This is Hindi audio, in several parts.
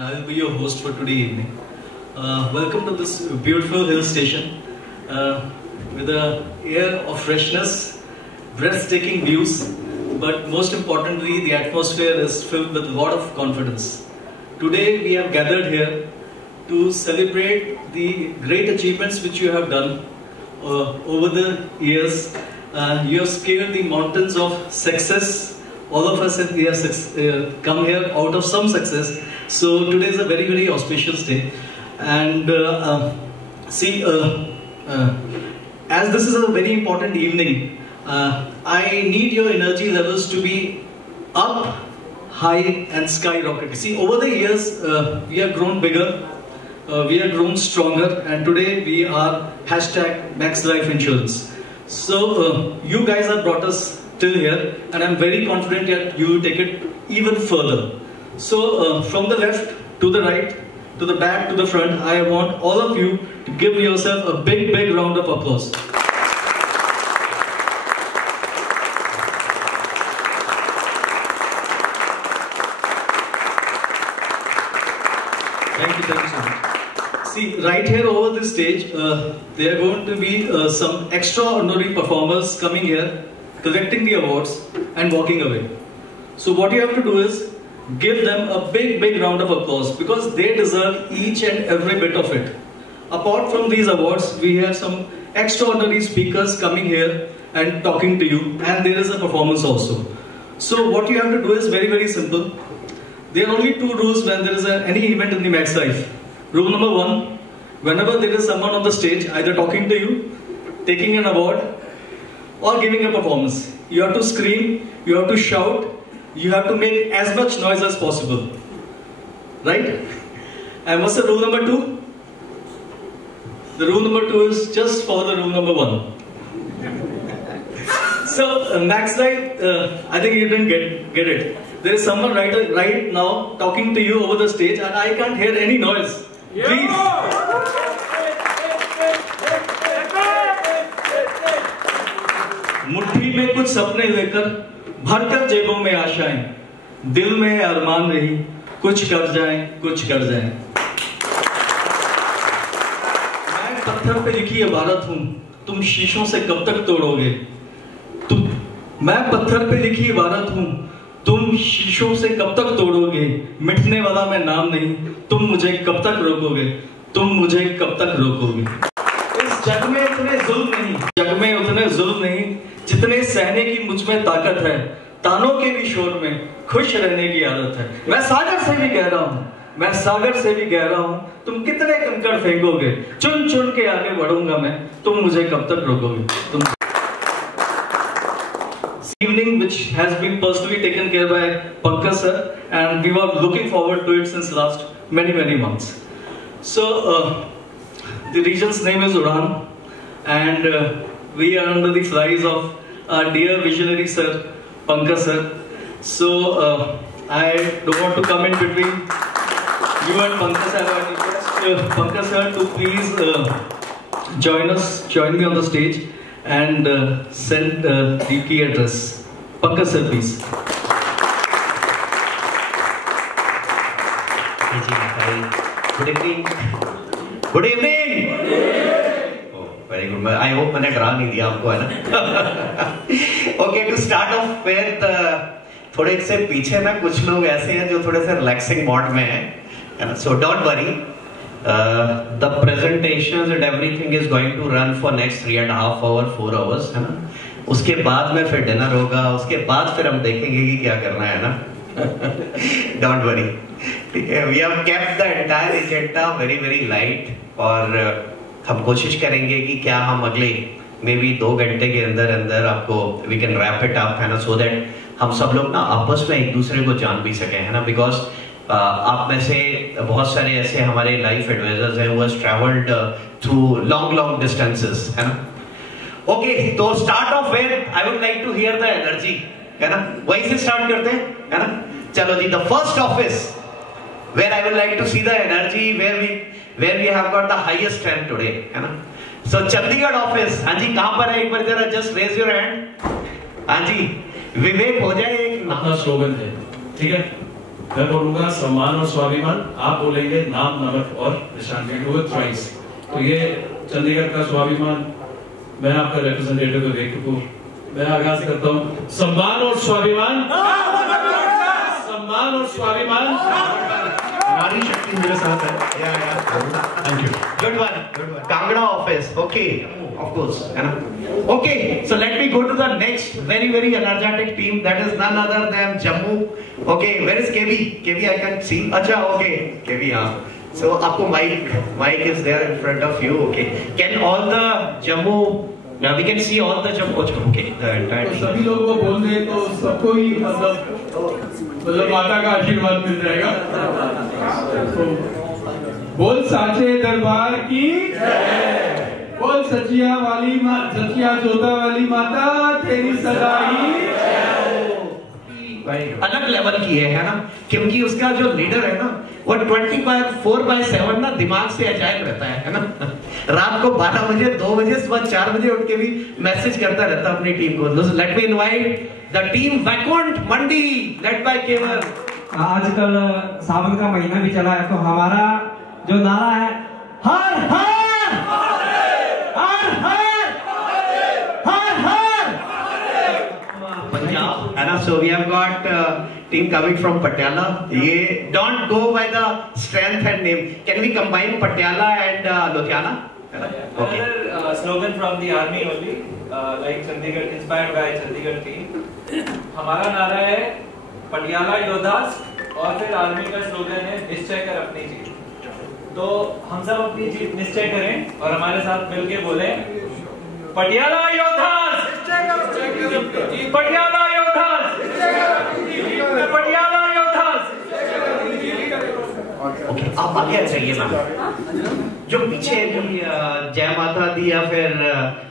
and I'll be your host for today evening. Welcome to this beautiful hill station with an air of freshness, breathtaking views, but most importantly, the atmosphere is filled with a lot of confidence. Today, we have gathered here to celebrate the great achievements which you have done over the years. You have scaled the mountains of success. All of us have come here out of some success. So today is a very, very auspicious day. And as this is a very important evening, I need your energy levels to be up, high and skyrocketing. See, over the years, we have grown bigger, we have grown stronger, and today we are #Max Life Insurance. So you guys have brought us till here, and I'm very confident that you will take it even further. So from the left to the right, to the back to the front, I want all of you to give yourself a big, big round of applause. Thank you so much. See, right here over this stage, there are going to be some extraordinary performers coming here, collecting the awards and walking away. So what you have to do is give them a big, big round of applause because they deserve each and every bit of it. Apart from these awards, we have some extraordinary speakers coming here and talking to you, and there is a performance also. So what you have to do is very, very simple. There are only two rules when there is any event in the Max Life. Rule number one, whenever there is someone on the stage either talking to you, taking an award, or giving a performance, you have to scream, you have to shout, you have to make as much noise as possible. Right? And what's the rule number two? The rule number two is just follow the rule number one. So, Max Life, I think you didn't get it. There is someone right now talking to you over the stage and I can't hear any noise. Please. मुट्ठी में कुछ सपने लेकर भरकर जेबों में आशाएं, दिल में अरमान रही, कुछ कर जाएं, कुछ कर जाएं। मैं पत्थर पे लिखी इबारत हूं, तुम शीशों से कब तक तोड़ोगे? मैं पत्थर पे लिखी इबारत हूं, तुम शीशों से कब तक तोड़ोगे? मिटने वाला मैं नाम नहीं, तुम मुझे कब तक रोकोगे? तुम मुझे कब तक रोकोगे? इस जग में इतने जुल्म नहीं, जग में उतने जुल्म नहीं, जितने सहने की मुझ में ताकत है। तानों के भी शोर में खुश रहने की आदत है। मैं सागर से भी कह रहा हूँ, मैं सागर से भी कह रहा हूँ, तुम कितने कंकड़ फेंकोगे? चुन चुन के आगे बढ़ूंगा मैं, तुम मुझे कब तक रोकोगे? तुम evening which has been personally taken care by Pankaj sir, and we were looking forward to it since last many months. So the region's name is Udaan, and we are under the flies of our dear visionary sir, Pankaj sir. So I don't want to come in between you and Pankaj sir. I request Pankaj sir to please join me on the stage and send the key address. Pankaj sir, please. Good evening. Good evening. Oh, very good. I hope मैंने डरा नहीं दिया आपको, है ना? Okay, to start off with, थोड़े से पीछे ना कुछ लोग ऐसे हैं जो थोड़े से relaxing mode में हैं, है ना? So don't worry. The presentations and everything is going to run for next 3.5 hours, 4 hours, है ना? उसके बाद में फिर डिनर होगा, उसके बाद फिर हम देखेंगे कि क्या करना है ना? Don't worry. ठीक है? We have kept the entire agenda very very light, और हम कोशिश करेंगे कि क्या हम अगले maybe 2 घंटे के अंदर आपको we can wrap it up, है ना? So that हम सब लोग ना आपस में एक दूसरे को जान भी सकें, है ना? Because आप में से बहुत सारे ऐसे हमारे लाइफ एडवाइजर्स हैं who has traveled through long distances, है ना? Okay, तो start off where I would like to hear the energy, है ना? वहीं से start करते हैं, है ना? चलो जी, the first office where I would like to see the energy, where we have got the highest strength today, है ना? So चंडीगढ़ ऑफिस, हाँ जी, कहाँ पर है? एक बार जरा just raise your hand. हाँ जी, विवेक हो जाए एक अपना स्लोगन है, ठीक है? मैं बोलूंगा सम्मान और स्वाभिमान, आप बोलेंगे नाम, नमक और निशान। थ्राइस। तो ये चंडीगढ़ का स्वाभिमान, मैं आपका रिप्रेजेंटेटिव विवेक कपूर, मैं आगाज करता हूँ। सम्मान और स्वाभिमान, सम्मान और स्वाभिमान। नारी शक्ति मेरे साथ है। Thank you. Good one. Kangra office. Okay. Of course. है ना? Okay. So let me go to the next very energetic team. That is none other than Jammu. Okay. Where is KB? KB I can see. अच्छा. Okay. KB हाँ. So आपको mic is there in front of you. Okay. Can all the Jammu? Now we can see all the Jammu. Okay. The entire team. सभी लोग वो बोल रहे तो सबको ही मतलब माता का आशीर्वाद मिल जाएगा। बोल साचे दरबार की जय, बोल सचिया वाली सचिया जोधा वाली माता तेरी सदाई अलग लेवल की है ना, क्योंकि उसका जो लीडर है ना वो 24/7 ना दिमाग से अजाइब रहता है ना। रात को 12 बजे 2 बजे सुबह 4 बजे उठ के भी मैसेज करता रहता है अपनी टीम को। Let me invite the team Vaikunth Mandi led by Keval. आजकल सावन का महीना भी चला है तो हमारा जो नारा है हर हर हर हर हर हर पंजाब है ना। So we have got team coming from Patiala. ये don't go by the strength and name, can we combine Patiala and Ludhiana? Okay. Slogan from the army only, like Chandigarh, inspired by Chandigarh team. हमारा नारा है पटियाला योद्धास, और फिर आर्मी का स्लोगन है निश्चय कर अपनी जीत। तो हम सब अपनी जीत निश्चय करें और हमारे साथ मिलके बोले पटियाला योद्धास, पटियाला योद्धास, पटियाला योद्धास। ओके, आप आगे चाहिए ना, जो पीछे जय माता दी या फिर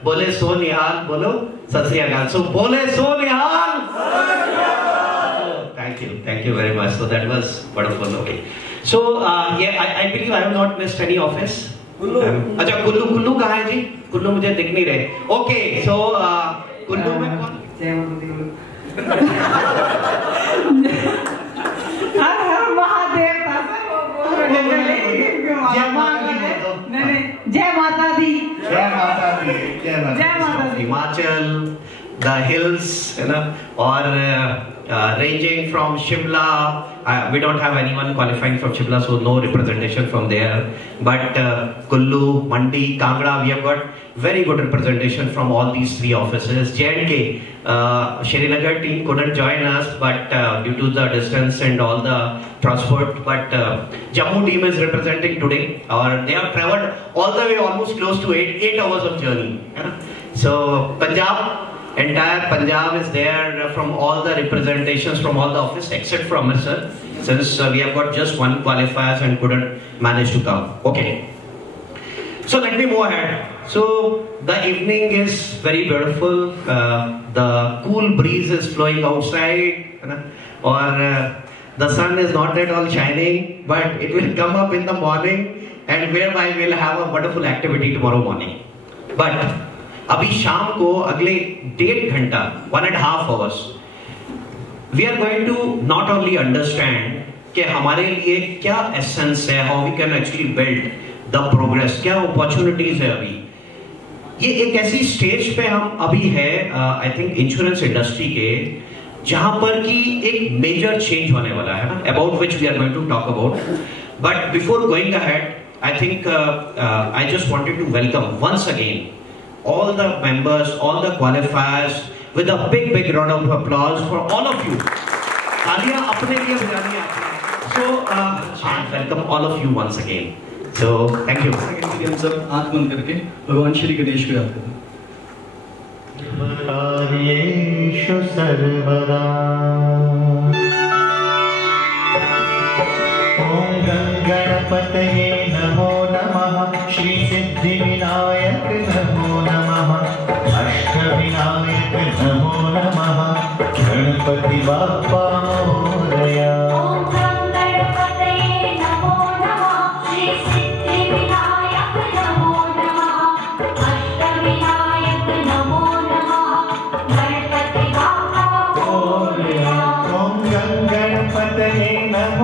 बोले सो निहाल, बोलो सत श्री अकाल। सो बोले सो निहाल। Thank you very much. So that was wonderful. Okay. So yeah, I believe I have not missed any office. Kullu. अच्छा कुल्लू कहाँ है जी? कुल्लू मुझे दिख नहीं रहे। Okay, so कुल्लू में कौन? हर महादेव जय माता दी, जय माता दी, जय माता दी। हिमाचल, the hills, है ना, और ranging from Shimla, we don't have anyone qualifying from Shimla, so no representation from there. But Kullu, Mandi, Kangra, we have got very good representation from all these 3 offices. J&K, Srinagar team couldn't join us, but due to the distance and all the transport. But Jammu team is representing today, or they have traveled all the way almost close to 8 hours of journey. So Punjab. Entire Punjab is there from all the representations from all the office except from Amritsar, since we have got just 1 qualifiers and couldn't manage to come. Okay, so let me move ahead. So the evening is very beautiful. The cool breeze is flowing outside, or the sun is not at all shining, but it will come up in the morning, and whereby we'll have a wonderful activity tomorrow morning. But अभी शाम को अगले 1.5 घंटा 1.5 hours we are going to not only understand कि हमारे लिए क्या एसेंस है, how we can actually build the progress, क्या opportunities है। अभी ये एक ऐसी स्टेज पे हम अभी है आई थिंक इंश्योरेंस इंडस्ट्री के, जहां पर कि एक मेजर चेंज होने वाला है ना, about which we are going to talk about. But before going ahead, I think I just wanted to welcome once again all the members, all the qualifiers with a big round of applause for all of you. तालियां अपने लिए बजानी है। So and welcome all of you once again. So thank you. हम सब आंख बंद करके भगवान श्री गणेश को याद करें। कार्येषु सर्वदा ओम गणपतये नमो नमः, श्री सिद्धि विनायक नमो नमः, अष्टविनायक नमो नमः, गणपति बाप्पा मोरया। ओम गणपतये नमो नमः, श्री सिद्धि विनायक नमो नमः, अष्टविनायक नमो नमः, गणपति बाप्पा मोरया। ओम गणपतये नमो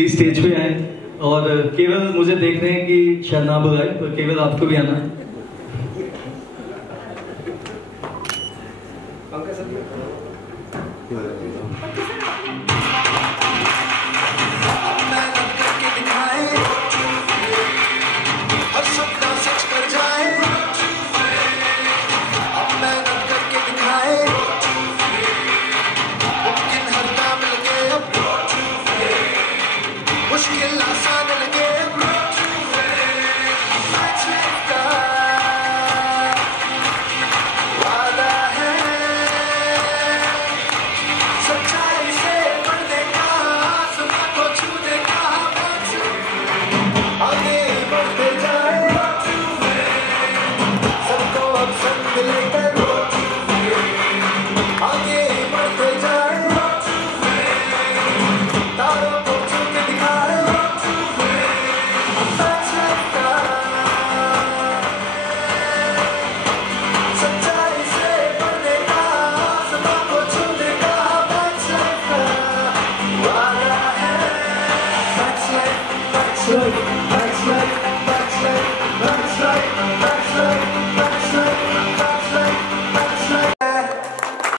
प्लीज स्टेज पे आए। और केवल मुझे देख रहे हैं कि शायद ना बुलाए, पर केवल आपको भी आना है।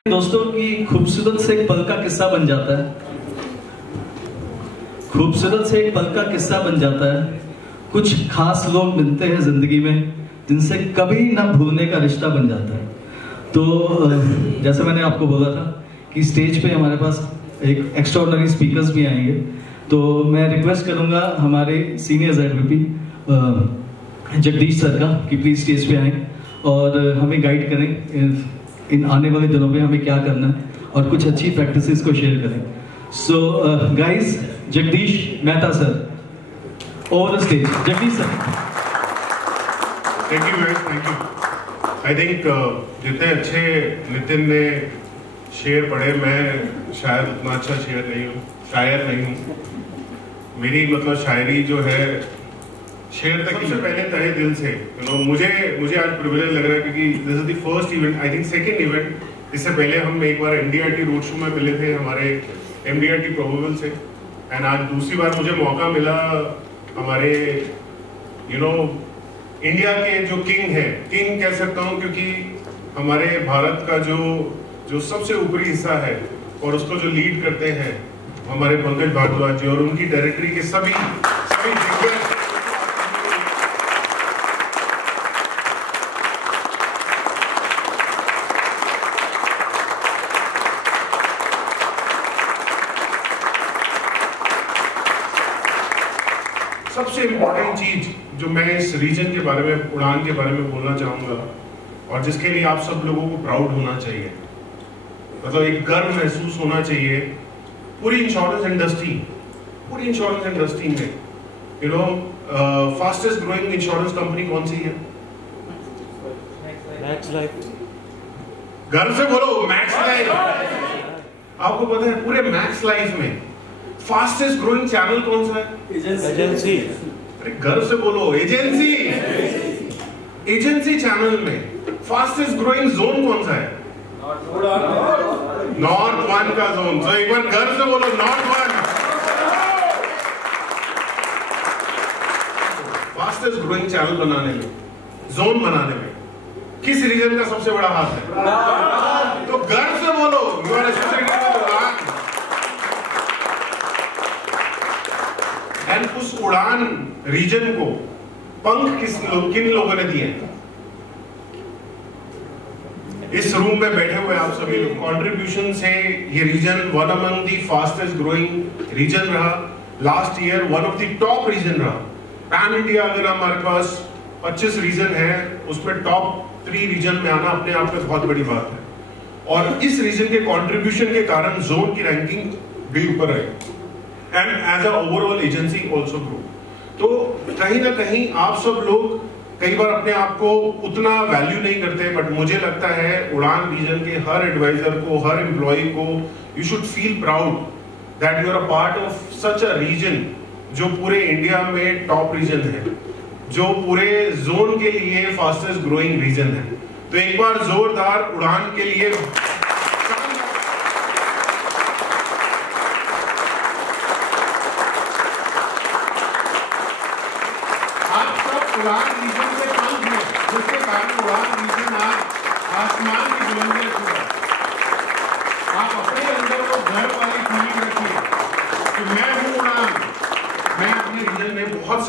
दोस्तों की खूबसूरत से एक पल का किस्सा बन जाता है, खूबसूरत से एक पल का किस्सा बन जाता है। कुछ खास लोग मिलते हैं जिंदगी में जिनसे कभी ना भूलने का रिश्ता बन जाता है। तो जैसे मैंने आपको बोला था कि स्टेज पे हमारे पास एक एक्स्ट्राऑर्डिनरी स्पीकर्स भी आएंगे, तो मैं रिक्वेस्ट करूंगा हमारे सीनियर ZVP जगदीश सर का कि प्लीज स्टेज पे आए और हमें गाइड करें इन आने वाले दिनों में हमें क्या करना है और कुछ अच्छी प्रैक्टिसेस को शेयर करें। So guys, Jagdish Mehta sir over the stage. Jagdish sir. Thank you guys, thank you. I think जितने अच्छे नितिन ने शेर पढ़े, मैं शायद उतना अच्छा शेर नहीं हूँ, शायर नहीं हूँ। मेरी मतलब शायरी जो है शेर तक सबसे पहले तहे दिल से मुझे आज प्रिविलेज लग रहा है क्योंकि this is the first event, I think second event. इससे पहले हम एक बार MDRT रोड शो में मिले थे हमारे MDRT प्रोबेबल से, एंड आज दूसरी बार मुझे मौका मिला हमारे इंडिया के जो किंग है, किंग कह सकता हूँ क्योंकि हमारे भारत का जो सबसे ऊपरी हिस्सा है और उसको जो लीड करते हैं हमारे पंकज भारद्वाज जी, और उनकी टेरिटरी के सभी दिग्गज सबसे इम्पोर्टेंट चीज जो मैं इस रीजन के बारे में, उड़ान के बारे में बोलना चाहूंगा और जिसके लिए आप सब लोगों को प्राउड होना चाहिए, मतलब एक गर्व महसूस होना चाहिए पूरी इंश्योरेंस इंडस्ट्री में। फास्टेस्ट ग्रोइंग इंश्योरेंस कंपनी कौन सी है? Max life. गर्व से बोलो, मैक्स लाइफ। आपको पता है पूरे मैक्स लाइफ में फास्टेस्ट ग्रोइंग चैनल कौन सा है? एजेंसी। अरे गर्व से बोलो, एजेंसी। एजेंसी चैनल में फास्टेस्ट ग्रोइंग जोन कौन सा है? नॉर्थ वन का जोन। तो एक बार गर्व से बोलो, north one. Fastest growing channel बनाने में, जोन बनाने में किस रीजन का सबसे बड़ा हाथ है? तो गर्व से बोलो, यू आर एसोसिएटेड विद उड़ान। एंड उस उड़ान रीजन को पंख किन लोगों ने दिए? इस रूम में बैठे हुए आप सभी लोग कंट्रीब्यूशन से ये region one among the fastest growing region रहा। Last year one of the top region रहा। पैन इंडिया अगर हमारे पास 25 रीजन है, उसमें टॉप 3 रीजन में आना अपने आप में बहुत बड़ी बात है। और इस रीजन के कंट्रीब्यूशन के कारण जोन की रैंकिंग भी ऊपर आई and as a overall agency also grow. तो कहीं ना कहीं आप सब लोग कई बार अपने आप को उतना वैल्यू नहीं करते, बट मुझे लगता है उड़ान रीजन के हर एडवाइजर को, हर एम्प्लॉय को you should feel proud that you are a part of such a region जो पूरे इंडिया में टॉप रीजन है, जो पूरे जोन के लिए फास्टेस्ट ग्रोइंग रीजन है। तो एक बार जोरदार उड़ान के लिए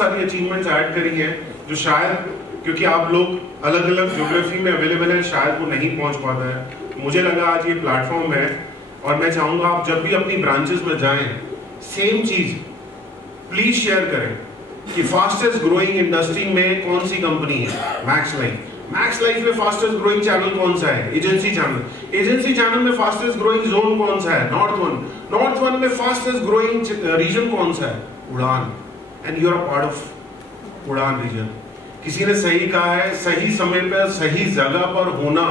सारी अचीवमेंट्स ऐड करी हैं जो शायद क्योंकि आप लोग अलग अलग ज्योग्राफी में अवेलेबल है, शायद वो नहीं पहुंच पाता है। मुझे लगा आज ये प्लेटफॉर्म है और मैं चाहूंगा आप जब भी अपनी ब्रांचेस में जाएं, सेम चीज प्लीज शेयर करें कि फास्टेस्ट ग्रोइंग इंडस्ट्री में कौन सी कंपनी है। Max Life. मैक्स लाइफ में फास्टेस्ट ग्रोइंग चैनल कौन सा है? Agency channel. एजेंसी चैनल में फास्टेस्ट ग्रोइंग जोन कौन सा है? North one. नॉर्थ वन में फास्टेस्ट ग्रोइंग रीजन कौन सा है? Udaan. And you are a part of Udaan region. किसी ने सही कहा है, सही समय पर सही जगह पर होना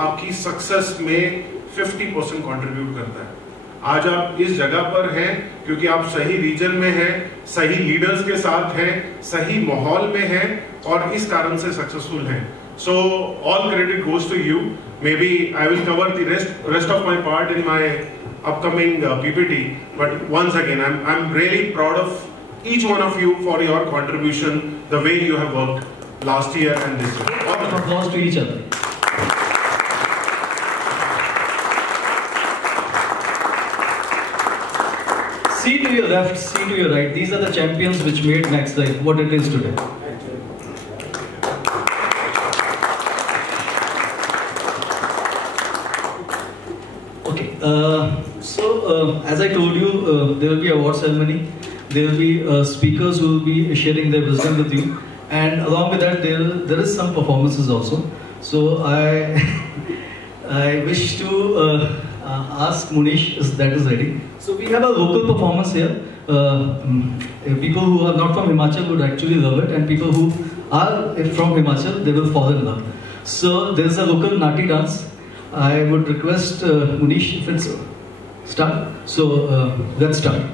आपकी सक्सेस में 50% कंट्रीब्यूट करता है। आज आप इस जगह पर हैं क्योंकि आप सही रीजन में हैं, सही लीडर्स के साथ हैं, सही माहौल में हैं और इस कारण से सक्सेसफुल हैं। So all credit goes to you. Maybe I will cover the rest of my part in my upcoming PPT. But once again, I'm really proud of each one of you for your contribution, the way you have worked last year and this year. Applause to each other. See to your left, see to your right. These are the champions which made Max Life what it is today. As I told you, there will be award ceremony. There will be speakers who will be sharing their wisdom with you, and along with that, there is some performances also. So I wish to ask Munish if that is ready. So we have a local performance here. People who are not from Himachal would actually love it, and people who are from Himachal, they will fall in love. So there is a local Nati dance. I would request Munish if it's start. So let's start.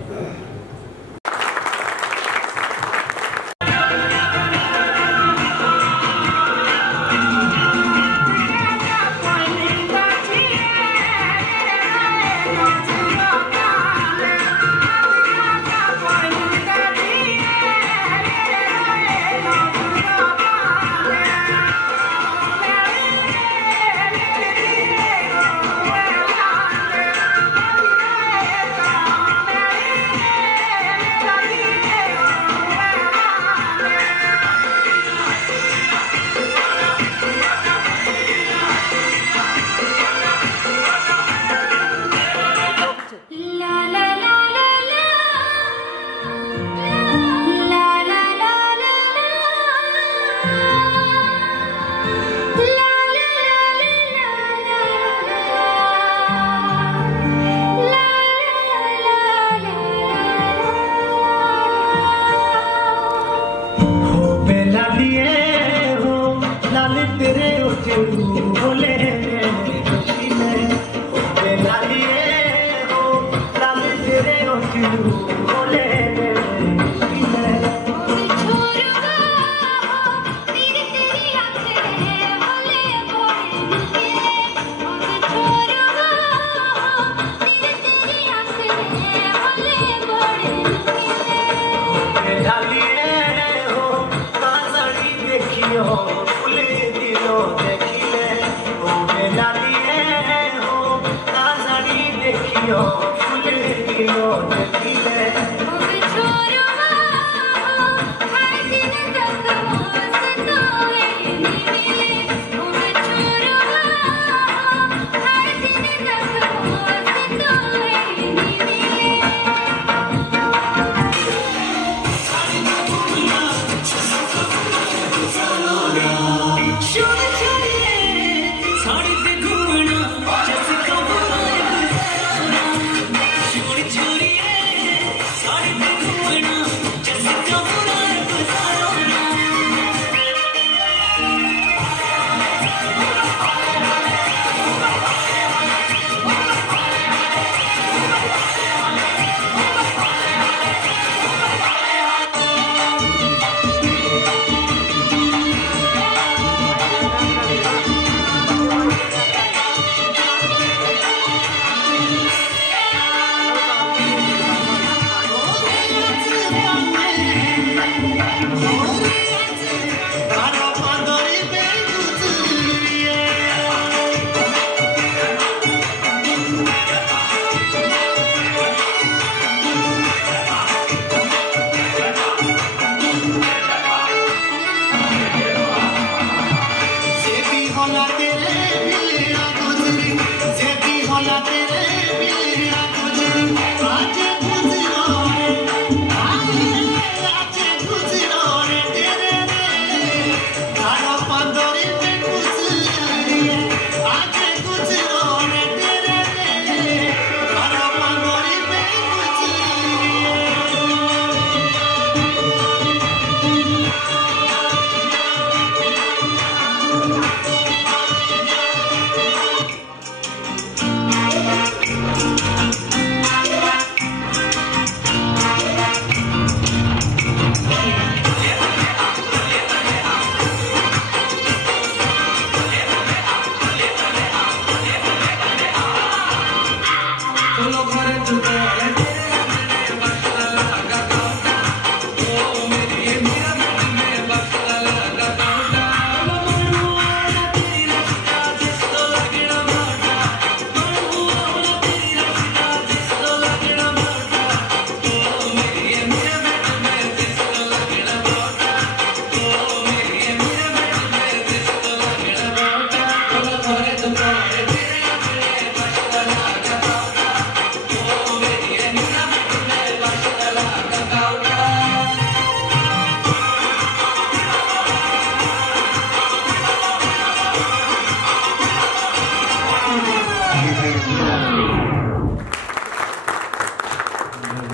छोड़ी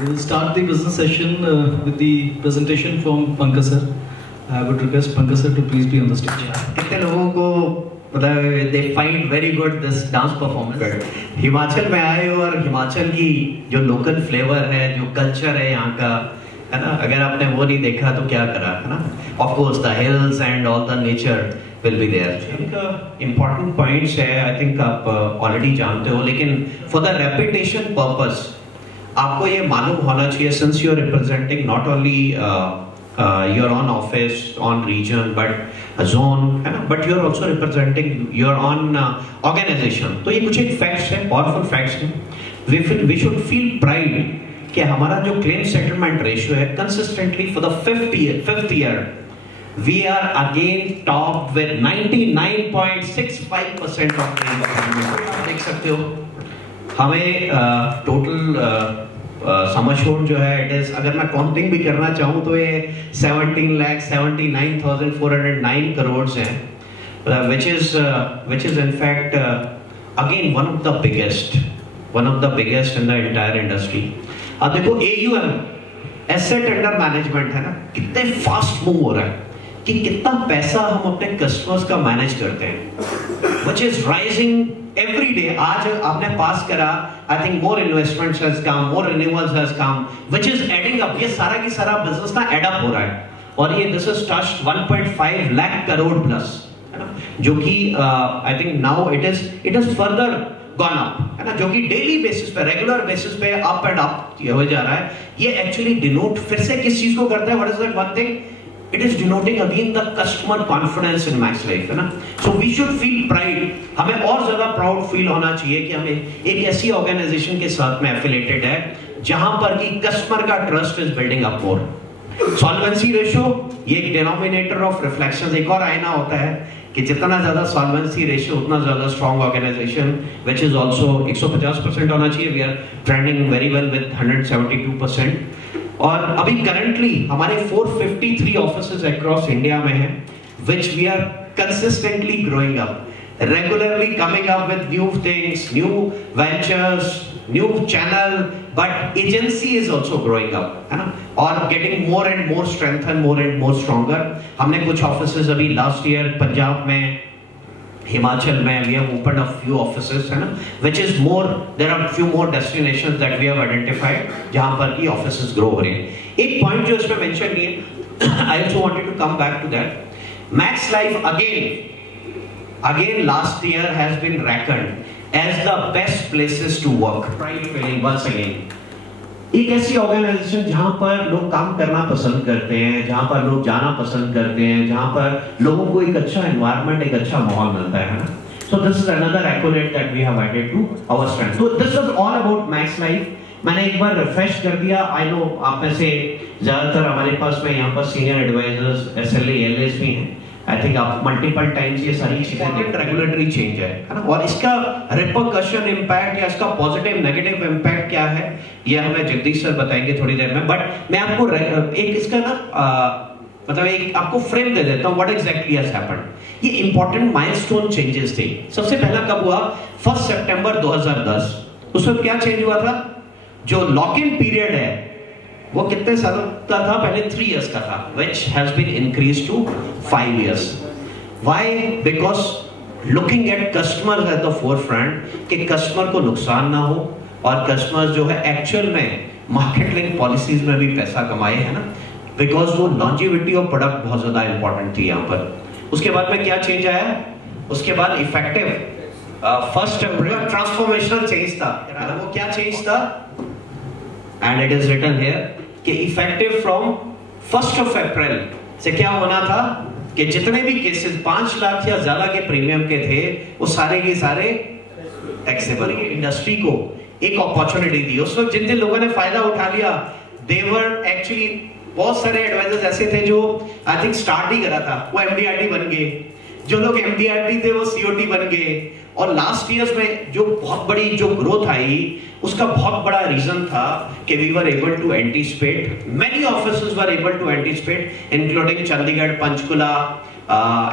we'll start the business session with the presentation from Pankaj sir. I would request Pankaj sir to please be on the stage. कितने लोगों को मतलब they find very good this dance performance. Himachal में आए हो और हिमाचल की जो local flavor है, जो culture है यहाँ का, है ना? अगर आपने वो नहीं देखा तो क्या करा, है ना? Of course the hills and all the nature will be there. Important points है, I think आप already जानते हो, लेकिन for the repetition purpose आपको ये मालूम होना चाहिए since you are representing not only your own office, on region, but a zone, है ना? But you are also representing your own organization. तो ये कुछ एक facts है, powerful facts हैं. We should feel pride कि हमारा जो claim settlement ratio है consistently for the fifth year we are again top with 99.65% of claim settlement. देख सकते हो हमें total सम अश्योर्ड जो है इट इज, अगर मैं काउंटिंग भी करना चाहूँ तो ये 17,79,409 crores हैं, which is in fact again one of the biggest in the entire industry. अब देखो AUM एसेट अंडर मैनेजमेंट है ना, कितने फास्ट मूव हो रहा है कि कितना पैसा हम अपने कस्टमर्स का मैनेज करते हैं, which is rising every day. आज आपने पास करा, I think more investments has come, more renewals has come, which is adding up. ये सारा की सारा बिजनेस ना एड अप हो रहा है और ये this is touched 1.5 lakh crore plus, है ना, जो कि I think now it is further gone up, है ना, जो कि डेली बेसिस पे, रेगुलर बेसिस पे अप एंड अप ये हो जा रहा है. ये एक्चुअली डिनोट फिर से किस चीज को करता है? What is that one thing? It is denoting again the customer confidence in Max Life, है ना. So we should feel pride. हमें और ज्यादा प्राउड फील होना चाहिए कि हमें एक ऐसी ऑर्गेनाइजेशन के साथ में एफिलिएटेड है जहां पर कि कस्टमर का trust is building up more. Solvency ratio ये एक डिनोमिनेटर ऑफ रिफ्लेक्शंस, एक और आईना होता है कि जितना ज्यादा सॉल्वेंसी रेशियो उतना ज्यादा strong organisation, which is also 150% होना चाहिए. We are trending very well with 172%. और अभी करंटली हमारे 453 ऑफिसेज अक्रॉस इंडिया में हैं, which we are consistently growing up, regularly coming up with new things, new ventures, new channel, but agency is also growing up, है ना, और getting more and more strength and more stronger. हमने कुछ ऑफिसेज अभी लास्ट ईयर पंजाब में, हिमाचल में we have opened a few offices, है ना, which is more, there are few more destinations that we have identified जहाँ पर की offices grow हो रहे हैं. एक point जो इसमें mention नहीं है, I also wanted to come back to that. Max Life again last year has been reckoned as the best places to work. Pride feeling once again. एक ऐसी ऑर्गेनाइजेशन जहां पर लोग काम करना पसंद करते हैं, जहां पर लोग जाना पसंद करते हैं, जहां पर लोगों को एक अच्छा एनवायरनमेंट, एक अच्छा माहौल मिलता है ना. So this is another accolade that we have added to our strength. So this was all about Max Life. मैंने एक बार रिफ्रेश कर दिया. आई नो आप में से ज्यादातर हमारे पास में यहाँ पर सीनियर एडवाइजर्स, SLA, LAs भी हैं. आई थिंक आप मल्टीपल टाइम्स ये सारी चीजें रेगुलेटरी चेंज है ना, और इसका रिपरकशन इम्पैक्ट या इसका पॉजिटिव नेगेटिव इम्पैक्ट क्या है ये हमें जगदीश सर बताएंगे थोड़ी देर में. बट मैं आपको एक इसका ना मतलब एक आपको फ्रेम दे देता हूँ व्हाट एग्जैक्टली हैज हैपेंड. ये इंपॉर्टेंट माइलस्टोन चेंजेस थे. सबसे पहला कब हुआ? 1 सितंबर 2010. उस वक्त क्या चेंज हुआ था? जो लॉक इन पीरियड है वो कितने सालों का था? पहले 3 years का था, which has been increased to 5 years. Why? Because looking at customers at the forefront, कि कस्टमर को नुकसान ना हो और कस्टमर जो है एक्चुअल में मार्केट लिंक पॉलिसीज में भी पैसा कमाए, है ना, बिकॉज वो लॉन्जिविटी ऑफ प्रोडक्ट बहुत ज्यादा इंपॉर्टेंट थी यहाँ पर. उसके बाद में क्या चेंज आया? उसके बाद effective 1st April transformational change था. वो क्या चेंज था? And it is written here कि effective from 1st of April से क्या होना था कि जितने भी केसेस 5 लाख या ज्यादा के प्रीमियम के थे वो सारे के सारे टैक्सेबल. इंडस्ट्री को एक अपॉर्चुनिटी दी. उस वक्त जिन जिन लोगों ने फायदा उठा लिया, they were actually, बहुत सारे एडवाइजर्स ऐसे थे जो आई थिंक स्टार्ट ही करा था, वो MDRT बन गए. जो लोग MDRT थे वो COT बन गए. और लास्ट ईयर्स में जो बहुत बड़ी जो ग्रोथ आई उसका बहुत बड़ा रीजन था कि we were able to anticipate, many offices were able to anticipate, including Chandigarh, Panchkula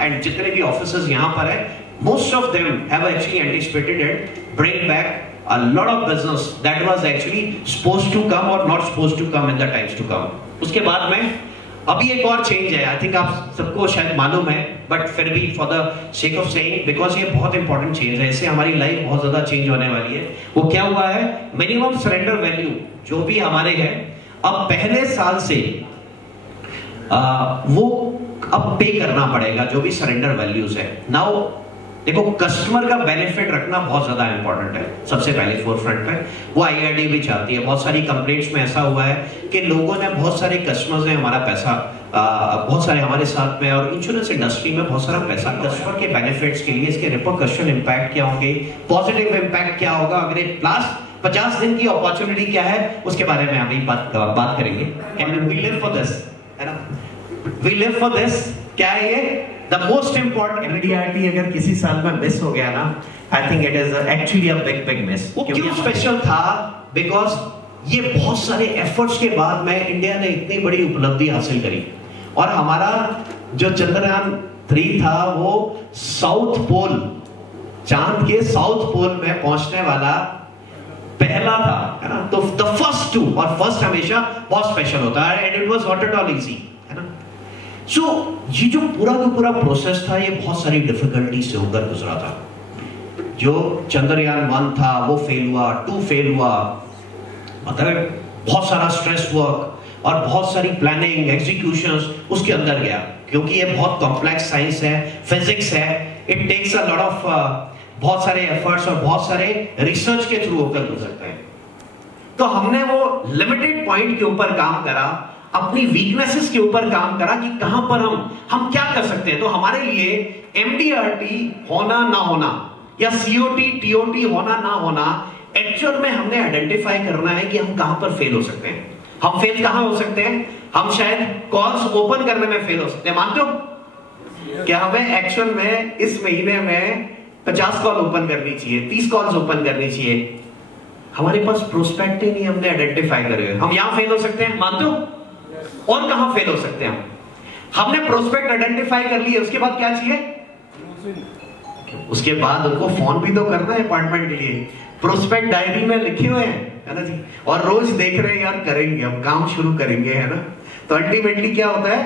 and जितने भी ऑफिसेस यहाँ पर है, most of them have actually anticipated and bring back a lot of business that was actually supposed to come or not supposed to come in the times to come. उसके बाद में अभी एक और चेंज है, आई थिंक आप सबको शायद मालूम है, बट फिर भी for the sake of saying, because ये बहुत इंपॉर्टेंट चेंज है, इससे हमारी लाइफ बहुत ज्यादा चेंज होने वाली है। वो क्या हुआ है, मिनिमम सरेंडर वैल्यू जो भी हमारे है अब पहले साल से वो अब पे करना पड़ेगा, जो भी सरेंडर वैल्यूज है। नाउ देखो, कस्टमर का बेनिफिट रखना बहुत ज्यादा इंपॉर्टेंट है। सबसे पहले फोरफ्रंट पे वो आईआरडी भी चाहती है। बहुत सारी कंप्लेंट्स में ऐसा हुआ है कि लोगों ने, बहुत सारे कस्टमर्स ने हमारा पैसा, बहुत सारे हमारे साथ में, और इंश्योरेंस इंडस्ट्री में बहुत सारा पैसा कस्टमर के बेनिफिट्स के लिए, इसके रिपरकशन इंपैक्ट क्या होंगे, पॉजिटिव इंपैक्ट क्या होगा, अगर लास्ट 50 दिन की अपॉर्चुनिटी क्या है, उसके बारे में अभी बात करेंगे। Can we live for this, है ना, वी लिव फॉर दिस। क्या है ये द मोस्ट इंपॉर्टेंट एमडीआरटी अगर किसी साल में मिस हो गया ना, I think it is actually a big miss. वो क्यों स्पेशल था, बिकॉज ये बहुत सारे एफर्ट्स के बाद में इंडिया ने इतनी बड़ी उपलब्धि हासिल करी, और हमारा जो चंद्रयान 3 था वो साउथ पोल, चांद के साउथ पोल में पहुंचने वाला पहला था, है ना। तो द फर्स्ट टू, और फर्स्ट हमेशा बहुत स्पेशल होता है, and it was not at all easy, है ना। सो ये जो पूरा का पूरा प्रोसेस था, ये बहुत सारी डिफिकल्टी से होकर गुजरा था। जो चंद्रयान 1 था वो फेल हुआ, 2 फेल हुआ, मतलब बहुत सारा स्ट्रेस वर्क और बहुत सारी प्लानिंग, एग्जीक्यूशंस उसके अंदर गया, क्योंकि ये बहुत कॉम्प्लेक्स साइंस है, फिजिक्स है, it takes a lot of बहुत सारे एफर्ट्स और बहुत सारे रिसर्च के थ्रू होकर गुजरते हैं। तो हमने वो लिमिटेड पॉइंट के ऊपर काम करा, अपनी वीकनेसेस के ऊपर काम करा कि कहां पर हम क्या कर सकते हैं। तो हमारे लिए एमडीआरटी होना ना होना या सीओटी टीओटी होना ना होना, एक्चुअल में हमने आइडेंटिफाई करना है कि हम कहां पर फेल हो सकते हैं। हम फेल कहां हो सकते हैं, हम शायद कॉल्स ओपन करने में फेल हो सकते हैं। मानते हो क्या हमें एक्चुअल में इस महीने में 50 कॉल ओपन करनी चाहिए, 30 कॉल्स ओपन करनी चाहिए? हमारे पास प्रोस्पेक्ट ही नहीं, हमने आइडेंटिफाई करे। हम यहां फेल हो सकते हैं, मानते हो? और कहां फेल हो सकते हैं? हमने प्रोस्पेक्ट आइडेंटिफाई कर लिए, उसके बाद क्या चाहिए? उसके बाद उनको फोन भी तो करना है अपॉइंटमेंट के लिए। प्रोस्पेक्ट डायरी में लिखे हुए हैं, है ना जी, और रोज देख रहे हैं यार करेंगे, हम काम शुरू करेंगे, है ना। तो अल्टीमेटली क्या होता है,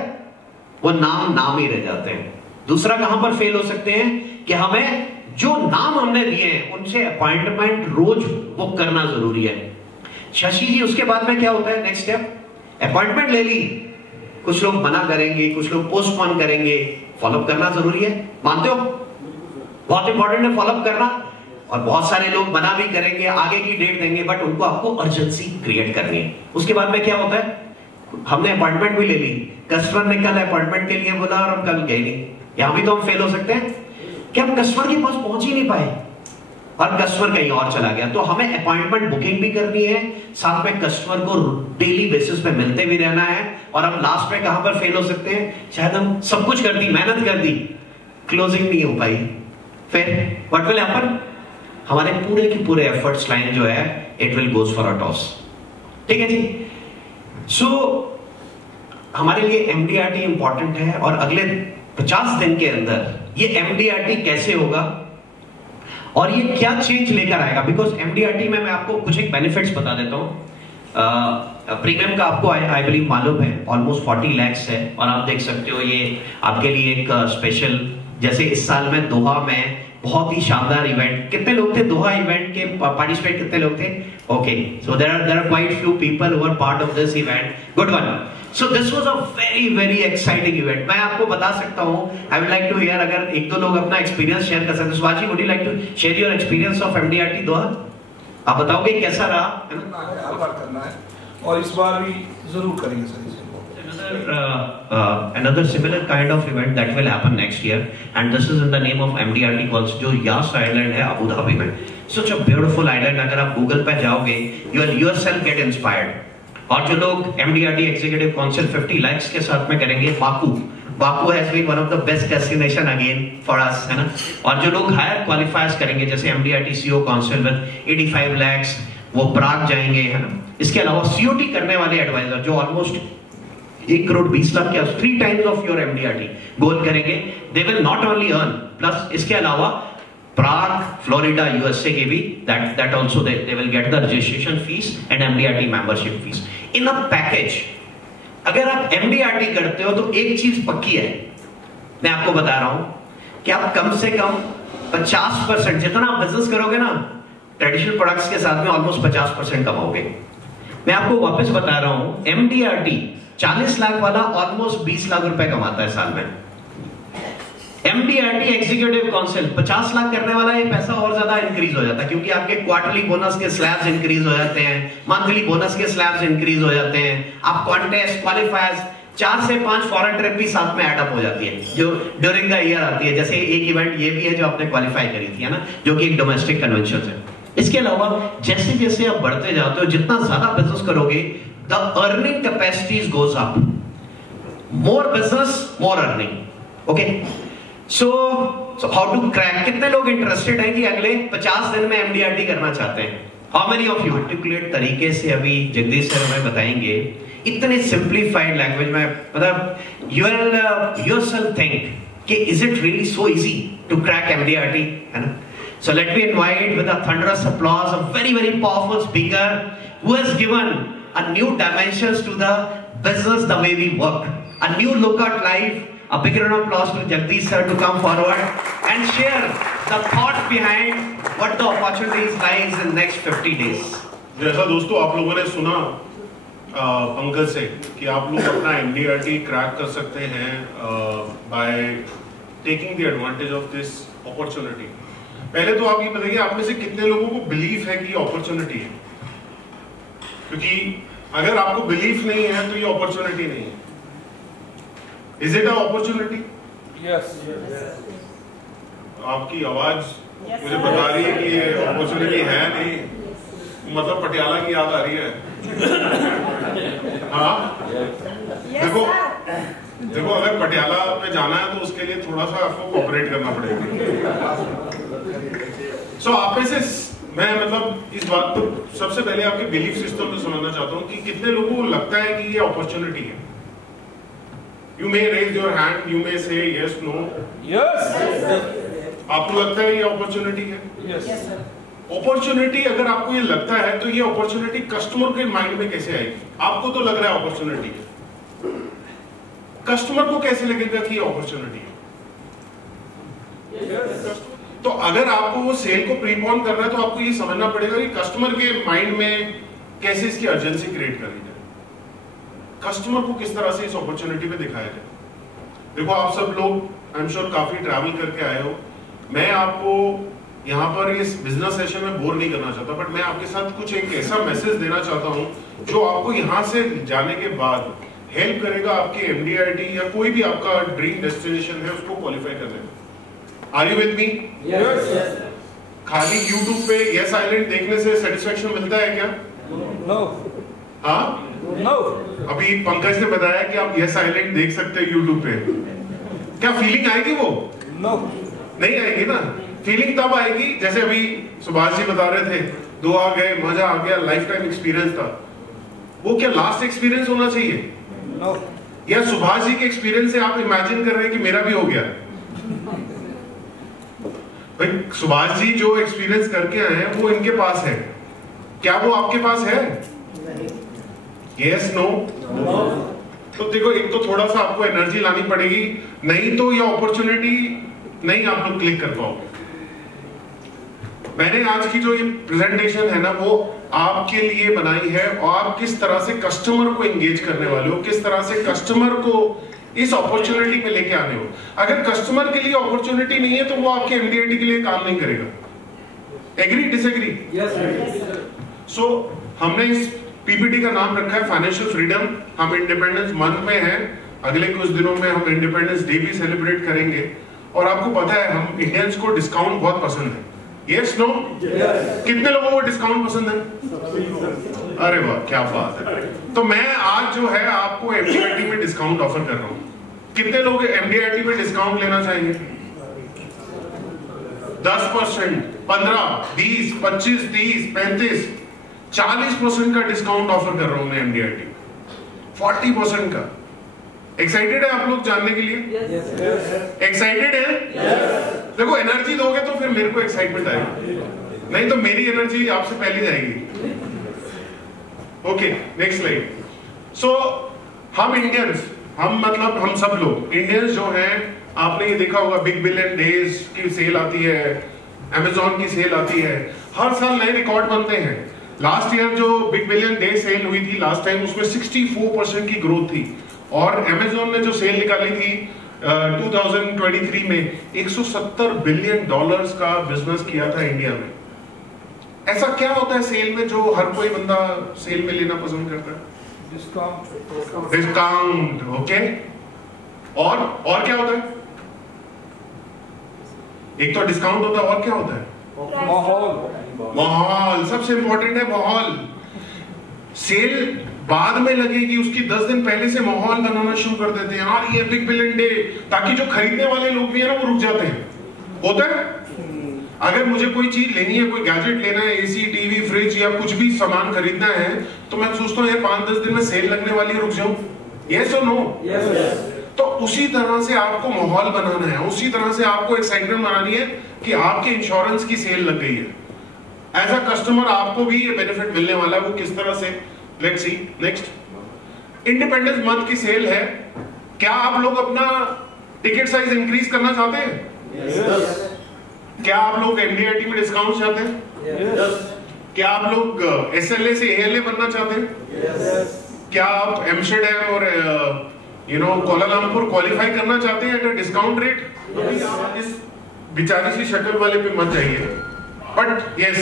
वो नाम ही रह जाते हैं। दूसरा कहां पर फेल हो सकते हैं कि हमें जो नाम हमने दिए हैं उनसे अपॉइंटमेंट रोज बुक करना जरूरी है। शशि जी, उसके बाद में क्या होता है, नेक्स्ट स्टेप, अपॉइंटमेंट ले ली, कुछ लोग मना करेंगे, कुछ लोग पोस्टपोन करेंगे, फॉलोअप करना जरूरी है, मानते हो? बहुत इंपॉर्टेंट है फॉलोअप करना। और बहुत सारे लोग मना भी करेंगे, आगे की डेट देंगे, बट उनको आपको अर्जेंसी क्रिएट करनी है। उसके बाद में क्या होता है, हमने अपॉइंटमेंट भी ले ली, कस्टमर ने कल अपॉइंटमेंट के लिए बोला और हम कल गए नहीं, यहां भी तो हम फेल हो सकते हैं कि हम कस्टमर के पास पहुंच ही नहीं पाए और कस्टमर कहीं और चला गया। तो हमें अपॉइंटमेंट बुकिंग भी करनी है, साथ में कस्टमर को डेली बेसिस पे मिलते भी रहना है। और हम लास्ट में कहां पर फेल हो सकते हैं, शायद हम सब कुछ कर दी, मेहनत कर दी, क्लोजिंग नहीं हो पाई, फिर व्हाट विल हैपन, हमारे पूरे के पूरे एफर्ट्स लाइन जो है it will goes for a toss. ठीक है जी। सो हमारे लिए एमडीआरटी इंपॉर्टेंट है, और अगले 50 दिन के अंदर ये एमडीआरटी कैसे होगा और ये क्या चेंज लेकर आएगा। बिकॉज एमडीआरटी में मैं आपको कुछ एक बेनिफिट्स बता देता हूं। प्रीमियम का आपको आई बिलीव मालूम है, ऑलमोस्ट 40 lakhs है, और आप देख सकते हो ये आपके लिए एक स्पेशल, जैसे इस साल में दोहा में बहुत ही शानदार इवेंट, कितने लोग थे दोहा इवेंट के पार्टिसिपेट, कितने लोग थे? Okay, so there are quite few people who are part of this event, good one. So this was a very exciting event. मैं आपको बता सकता हूं, I would like to hear, अगर एक दो लोग अपना एक्सपीरियंस शेयर कर सकते हैं। Swati, would you like to share your experience of MDRT Doha? आप बताओगे कैसा रहा, है ना? हर बार करना है और इस बार भी जरूर करेंगे sir. Another similar kind of event that will happen next year, and this is in the name of MDRT calls, जो यास आइलैंड है अबू धाबी में। Such a beautiful island, अगर आप गूगल पे जाओगे you will yourself get inspired। और जो लोग MDRT Executive Council 50 lakhs के साथ में करेंगे, Baku has been one of the best destination again for us, है ना। और जो लोग हायर क्वालिफायर्स करेंगे, जैसे MDRT CO Council with 85 lakhs, वो प्राग जाएंगे, है ना। इसके अलावा COT करने वाले एडवाइजर जो ऑलमोस्ट 1 करोड़ 20 लाख के 3 times ऑफ योर एमडीआरटी गोल करेंगे, they will not only earn, plus इसके अलावा Prague, Florida, USA के भी that also they will get the registration fees and MDRT membership fees in a package. अगर आप MDRT करते हो तो एक चीज पक्की है, मैं आपको बता रहा हूं कि आप कम से कम 50% जितना आप बिजनेस करोगे ना ट्रेडिशनल प्रोडक्ट्स के साथ में ऑलमोस्ट 50% कमाओगे। मैं आपको वापस बता रहा हूं, MDRT 40 लाख वाला ऑलमोस्ट 20 लाख रुपए कमाता है साल में। MDRT एग्जीक्यूटिव काउंसिल 50 लाख करने वाला ये पैसा और ज्यादा इंक्रीज हो जाता है, क्योंकि आपके क्वार्टरली बोनस के स्लैब्स इंक्रीज हो जाते हैं, मंथली बोनस के स्लैब्स इंक्रीज हो जाते हैं, आप कॉन्टेस्ट क्वालिफायर्स 4 से 5 फॉरेन ट्रिप भी साथ में ऐड अप हो जाती है जो ड्यूरिंग द ईयर आती है। जैसे एक इवेंट ये भी है जो आपने क्वालिफाई करी थी, है ना, जो कि एक डोमेस्टिक कन्वेंशन है। इसके अलावा जैसे जैसे आप बढ़ते जाते हो, जितना ज्यादा बिजनेस करोगे, the earning capacities goes up, more business more earning. Okay, so how to crack, कितने लोग इंटरेस्टेड हैं कि अगले 50 दिन में MDRT करना चाहते हैं? How many of you? Articulate तरीके से अभी जगदीश सर हमें बताएंगे, इतने सिंप्लीफाइड लैंग्वेज में, मतलब यू विल योरसेल्फ थिंक कि is it really so easy to crack MDRT, है ना? So let me invite with a thunderous applause a very very powerful speaker who has given a new dimensions to the business, the way we work, a new look at life. A big round of applause to Jagdish sir to come forward and share the thought behind what the opportunities lies in next 50 days. जैसा दोस्तों आप लोगों ने सुना पंकज से कि आप लोग अपना MDRT क्रैक कर सकते हैं by taking the advantage of this opportunity. पहले तो आप ये बताइए, आप में से कितने लोगों को बिलीफ है कि ये अपॉर्चुनिटी है? क्योंकि अगर आपको बिलीफ नहीं है तो ये अपॉर्चुनिटी नहीं है। Is it a opportunity? Yes. आपकी आवाज मुझे बता रही है कि ये अपॉर्चुनिटी है नहीं, मतलब पटियाला की याद आ रही है। हाँ, देखो अगर पटियाला में जाना है तो उसके लिए थोड़ा सा आपको कोऑपरेट करना पड़ेगा। सो आप में से मैं मतलब इस बात को सबसे पहले आपके बिलीफ सिस्टम में समझना चाहता हूँ कि कितने लोगों को लगता है कि ये अपॉर्चुनिटी है। You may raise your hand, you may say yes no. Yes. आपको लगता है ये अपॉर्चुनिटी है? यस। अपॉर्चुनिटी अगर आपको ये लगता है तो ये अपॉर्चुनिटी कस्टमर के माइंड में कैसे आएगी? आपको तो लग रहा है अपॉर्चुनिटी है, कस्टमर को कैसे लगेगा कि ये अपॉर्चुनिटी है? तो अगर आपको वो सेल को प्रीपोन करना है तो आपको ये समझना पड़ेगा कि कस्टमर के माइंड में कैसे इसकी अर्जेंसी क्रिएट करी जाए, कस्टमर को किस तरह से इस अपॉर्चुनिटी पे दिखाया जाए। देखो आप सब लोग आई एम श्योर काफी ट्रैवल करके आए हो, मैं आपको यहाँ पर इस बिजनेस सेशन में बोर नहीं करना चाहता, बट मैं आपके साथ कुछ एक ऐसा मैसेज देना चाहता हूँ जो आपको यहाँ से जाने के बाद हेल्प करेगा आपके MDRT या कोई भी आपका ड्रीम डेस्टिनेशन है उसको क्वालिफाई करने में। Are you with me? Yes. खाली YouTube पे यस आइलैंड देखने से सेटिस्फेक्शन मिलता है क्या? नो। हाँ? नो। अभी पंकज ने बताया कि आप यस आइलैंड देख सकते हैं YouTube पे, क्या फीलिंग आएगी वो? नो। नहीं आएगी ना। फीलिंग तब आएगी जैसे अभी सुभाष जी बता रहे थे, 2 आ गए, मजा आ गया, लाइफ टाइम एक्सपीरियंस था। वो क्या लास्ट एक्सपीरियंस होना चाहिए? नो। या सुभाष जी के एक्सपीरियंस से आप इमेजिन कर रहे हैं कि मेरा भी हो गया? भाई सुभाष जी जो एक्सपीरियंस करके आए हैं वो इनके पास है, क्या वो आपके पास है? Yes no? तो देखो एक तो थोड़ा सा आपको एनर्जी लानी पड़ेगी, नहीं तो ये अपॉर्चुनिटी नहीं आप लोग क्लिक कर पाओगे। मैंने आज की जो ये प्रेजेंटेशन है ना वो आपके लिए बनाई है, और आप किस तरह से कस्टमर को एंगेज करने वाले हो, किस तरह से कस्टमर को इस अपॉर्चुनिटी पे लेके आने हो। अगर कस्टमर के लिए अपॉर्चुनिटी नहीं है तो वो आपके MDRT के लिए काम नहीं करेगा। Agree disagree? सो हमने इस PPT का नाम रखा है फाइनेंशियल फ्रीडम। हम इंडिपेंडेंस मंथ में हैं, अगले कुछ दिनों में हम इंडिपेंडेंस डे भी सेलिब्रेट करेंगे, और आपको पता है हम इंडियंस को डिस्काउंट बहुत पसंद है। Yes no? कितने लोगों को डिस्काउंट पसंद है? अरे वाह क्या बात है। तो मैं आज जो है आपको MDRT में डिस्काउंट ऑफर कर रहा हूं। कितने लोग MDRT में डिस्काउंट लेना चाहेंगे? 10%, 15, 20, 25, 30, 35, 40% का डिस्काउंट ऑफर कर रहा हूं मैं MDRT, 40% का। एक्साइटेड है आप लोग जानने के लिए? एक्साइटेड है? देखो एनर्जी दोगे तो फिर मेरे को एक्साइटमेंट आएगी, नहीं तो मेरी एनर्जी आपसे पहले जाएगी। Okay, next slide. सो हम इंडियंस, हम मतलब हम सब लोग इंडियंस जो हैं, आपने ये देखा होगा बिग बिलियन डेज की सेल आती है, अमेजॉन की सेल आती है, हर साल नए रिकॉर्ड बनते हैं। लास्ट ईयर जो बिग बिलियन डे सेल हुई थी लास्ट टाइम, उसमें 64% की ग्रोथ थी। और अमेजॉन ने जो सेल निकाली थी 2023 में 170 बिलियन डॉलर्स का बिजनेस किया था इंडिया में। ऐसा क्या होता है सेल में जो हर कोई बंदा सेल में लेना पसंद करता है? डिस्काउंट। ओके, और क्या होता है? एक तो डिस्काउंट होता है, और क्या होता है? माहौल। सबसे इंपॉर्टेंट है माहौल। सेल बाद में लगेगी, उसकी 10 दिन पहले से माहौल बनाना शुरू कर देते हैं, यार ये बिग बिलियन डे, ताकि जो खरीदने वाले लोग भी है ना वो रुक जाते हैं। होता है? अगर मुझे कोई चीज लेनी है, कोई गैजेट लेना है, एसी, टीवी, फ्रिज या कुछ भी सामान खरीदना है, तो मैं सोचता हूँ यार 5-10 दिन में सेल लगने वाली है, रुक जाऊं। यस और नो? तो उसी तरह से आपको माहौल बनाना है, उसी तरह से आपको एक्साइटमेंट बनानी है कि आपके इंश्योरेंस की सेल लग गई है। एज अ कस्टमर आपको भी ये बेनिफिट मिलने वाला है। वो किस तरह से? Let's see next. Independence month की सेल है। क्या आप लोग अपना टिकट साइज इंक्रीज करना चाहते हैं? क्या आप लोग एमडीआईटी में डिस्काउंट चाहते हैं? क्या आप लोग एसएलए से एएलए बनना चाहते हैं? क्या आप एम्स्टर्डम और कोलालमपुर क्वालिफाई करना चाहते हैं एट अ डिस्काउंट रेट? इस बेचारी सी शक्ल वाले पे मत जाइए। बट यस,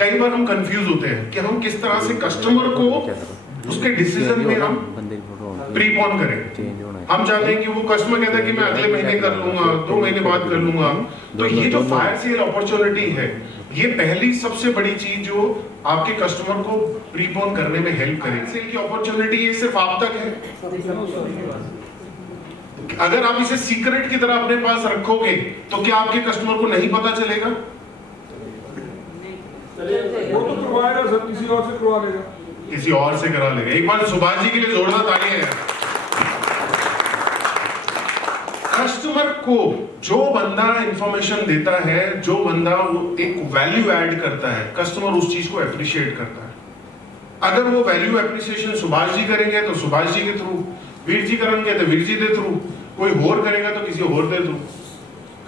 कई बार हम कंफ्यूज होते हैं कि हम किस तरह से कस्टमर को उसके डिसीजन में हम प्रीपोन करें। हम चाहते हैं कि वो कस्टमर कहता है कि मैं अगले महीने कर लूंगा, 2 महीने बाद कर लूंगा। तो ये जो फायर सेल अपॉर्चुनिटी है, ये पहली सबसे बड़ी चीज जो आपके कस्टमर को प्रीपोन करने में हेल्प करेगी। सेल की अपॉर्चुनिटी ये सिर्फ आप तक है। अगर आप इसे सीक्रेट की तरह अपने पास रखोगे तो क्या आपके कस्टमर को नहीं पता चलेगा? वो तो करवाएगा सर, किसी और से करवा लेगा, किसी और से करा लेगा। एक बार सुभाष जी के लिए जोरदार तालियां हैं। कस्टमर को जो बंदा इंफॉर्मेशन देता है, जो बंदा एक वैल्यू ऐड करता है, कस्टमर उस चीज को अप्रिशिएट करता है। अगर वो वैल्यू एप्रिसिएशन सुभाष जी करेंगे तो सुभाष जी के थ्रू, वीर जी करेंगे तो वीर जी के थ्रू, कोई और करेगा तो किसी और के थ्रू।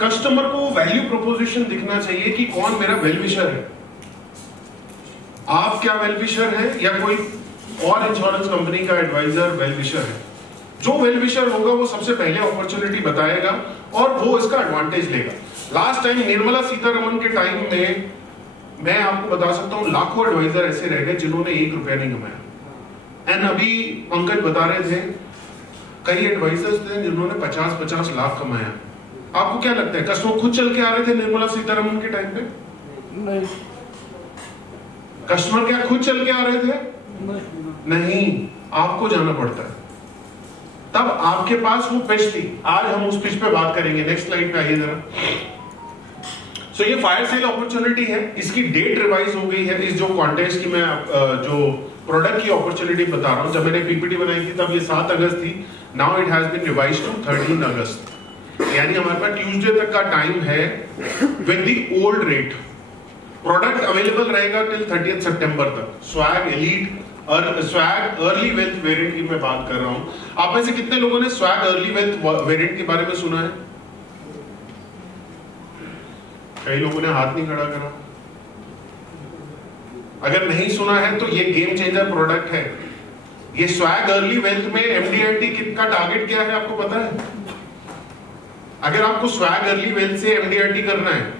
कस्टमर को वैल्यू प्रोपोजिशन दिखना चाहिए कि कौन मेरा वेलविशर है। आप क्या वेलविशर है या कोई और इंश्योरेंस कंपनी का एडवाइजर वेलविशर है? जो वेलविशर होगा वो सबसे पहले अपॉर्चुनिटी बताएगा और वो इसका एडवांटेज लेगा। लास्ट टाइम निर्मला सीतारमण के टाइम में मैं आपको बता सकता हूं लाखों एडवाइजर ऐसे रह गए जिन्होंने 1 रुपया नहीं कमाया। एंड अभी पंकज बता रहे थे कई एडवाइजर्स थे जिन्होंने 50-50 लाख कमाया। आपको क्या लगता है कस्टमर खुद चल के आ रहे थे निर्मला सीतारमण के टाइम पे? नहीं। कस्टमर क्या खुद चल के आ रहे थे? नहीं, आपको जाना पड़ता है, तब आपके पास वो पिच थी। आज हम उस पिच पे बात करेंगे। नेक्स्ट स्लाइड पे आइए जरा। सो ये फायर सेल अपॉर्चुनिटी है, इसकी डेट रिवाइज हो गई है। इस जो कॉन्टेस्ट की मैं जो प्रोडक्ट की अपॉर्चुनिटी बता रहा हूं, जब मैंने पीपीटी बनाई थी तब ये 7 अगस्त थी। Now it has been revised to 13 August, यानी हमारे पास ट्यूसडे तक का टाइम है with the old rate. Product available रहेगा टिल 30 सितंबर तक। स्वैग एलीट और स्वैग अर्ली वेल्थ वेरिएंट की मैं बात कर रहा हूं। आप में से कितने लोगों ने स्वैग अर्ली वेल्थ वेरिएंट के बारे में सुना है? कई लोगों ने हाथ नहीं खड़ा करा। अगर नहीं सुना है तो ये गेम चेंजर प्रोडक्ट है। ये स्वैग अर्ली वेल्थ में एमडीआईटी कितना टारगेट क्या है आपको पता है? अगर आपको स्वैग अर्ली वेल्थ से एमडीआईटी करना है,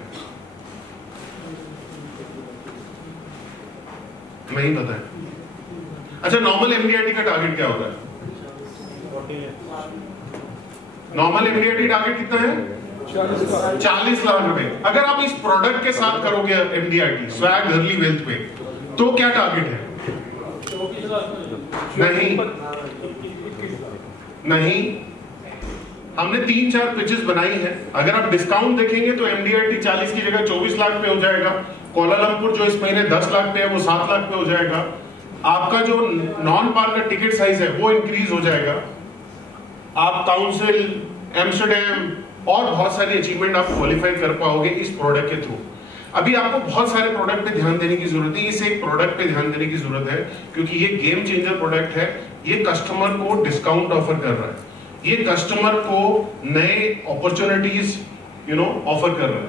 नहीं पता है। अच्छा, नॉर्मल एमडीआईटी का टारगेट क्या होता है? नॉर्मल एमडीआईटी टारगेट कितना है? 40 लाख रुपए। अगर आप इस प्रोडक्ट के साथ करोगे एमडीआईटी स्वैग अर्ली वेल्थ पे, तो क्या टारगेट है? नहीं, हमने 3-4 पिचेस बनाई है। अगर आप डिस्काउंट देखेंगे तो एमडीआईटी 40 की जगह 24 लाख पे हो जाएगा। कोलालमपुर जो इस महीने 10 लाख पे है वो 7 लाख पे हो जाएगा। आपका जो नॉन पार का टिकट साइज है वो इंक्रीज हो जाएगा। आप काउंसिल, एम्स्टरडैम और बहुत सारी अचीवमेंट आप क्वालिफाई कर पाओगे इस प्रोडक्ट के थ्रू। अभी आपको बहुत सारे प्रोडक्ट पे ध्यान देने की जरूरत है, इस एक प्रोडक्ट पे ध्यान देने की जरूरत है, क्योंकि ये गेम चेंजर प्रोडक्ट है। ये कस्टमर को डिस्काउंट ऑफर कर रहा है, ये कस्टमर को नए अपॉर्चुनिटीज ऑफर कर रहा है।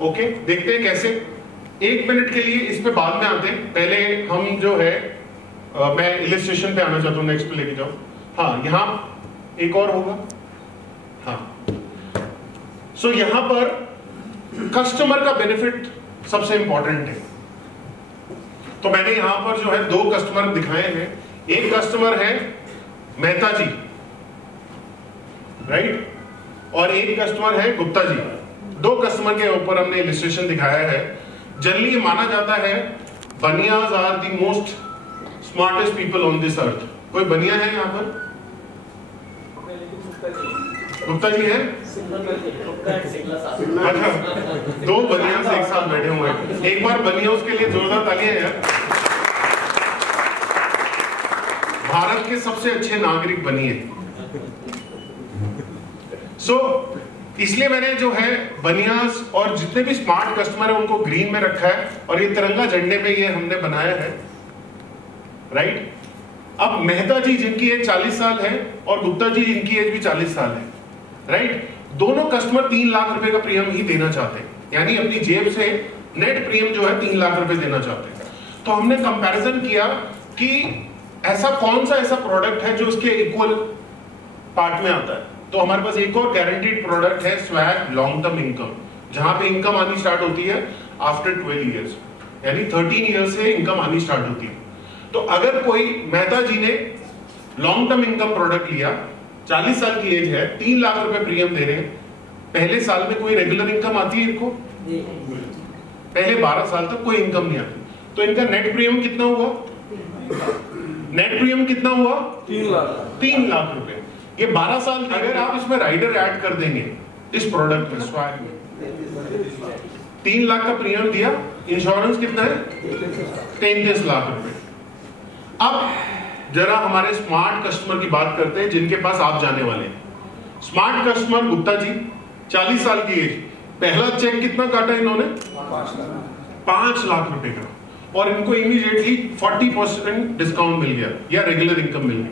ओके, देखते हैं कैसे। 1 मिनट के लिए इस पे बाद में आते हैं, पहले हम जो है मैं इलिस्ट्रेशन पे आना चाहता हूँ, नेक्स्ट पे लेके जाओ। हाँ, यहाँ एक और होगा। हाँ, सो यहां पर कस्टमर का बेनिफिट सबसे इंपॉर्टेंट है। तो मैंने यहां पर जो है 2 कस्टमर दिखाए हैं। एक कस्टमर है मेहता जी, राइट, और एक कस्टमर है गुप्ता जी। 2 कस्टमर के ऊपर हमने इलिस्ट्रेशन दिखाया है। जनरली ये माना जाता है Banias are the most smartest people on this earth. कोई बनिया है यहाँ पर? गुप्ता जी है? अच्छा, 2 बनिया से एक साथ बैठे हुए हैं। एक बार बनिया उसके लिए जोरदार तालियां यार। भारत के सबसे अच्छे नागरिक बनिए। इसलिए मैंने जो है बनियास और जितने भी स्मार्ट कस्टमर है उनको ग्रीन में रखा है, और ये तिरंगा झंडे में ये हमने बनाया है, राइट। अब मेहता जी जिनकी एज 40 साल है और गुप्ता जी जिनकी एज भी 40 साल है, राइट, दोनों कस्टमर 3 लाख रुपए का प्रीमियम ही देना चाहते हैं, यानी अपनी जेब से नेट प्रीमियम जो है 3 लाख रुपए देना चाहते हैं। तो हमने कंपैरिजन किया कि ऐसा कौन सा ऐसा प्रोडक्ट है जो उसके इक्वल पार्ट में आता है। तो हमारे पास एक और गारंटीड प्रोडक्ट है स्वैग लॉन्ग टर्म इनकम, जहां पे इनकम आनी स्टार्ट होती है आफ्टर 12 इयर्स, यानी 13 इयर्स से इनकम आनी स्टार्ट होती है। तो अगर कोई मेहता जी ने लॉन्ग टर्म इनकम प्रोडक्ट लिया, 40 साल की एज है, 3 लाख रुपए प्रीमियम दे रहे हैं, पहले साल में कोई रेगुलर इनकम आती है इनको? पहले 12 साल तक कोई इनकम नहीं आती। तो इनका नेट प्रीमियम कितना हुआ? नेट प्रीमियम कितना हुआ? 3 लाख रुपए। ये 12 साल, अगर आप इसमें राइडर ऐड कर देंगे इस प्रोडक्ट में, स्वैग में 3 लाख का प्रीमियम दिया, इंश्योरेंस कितना है? 33 लाख रुपए। अब जरा हमारे स्मार्ट कस्टमर की बात करते हैं जिनके पास आप जाने वाले हैं। स्मार्ट कस्टमर गुप्ता जी, 40 साल की एज, पहला चेक कितना काटा इन्होंने? 5 लाख रुपए का, और इनको इमीडिएटली 40% डिस्काउंट मिल गया या रेगुलर इनकम मिल गई।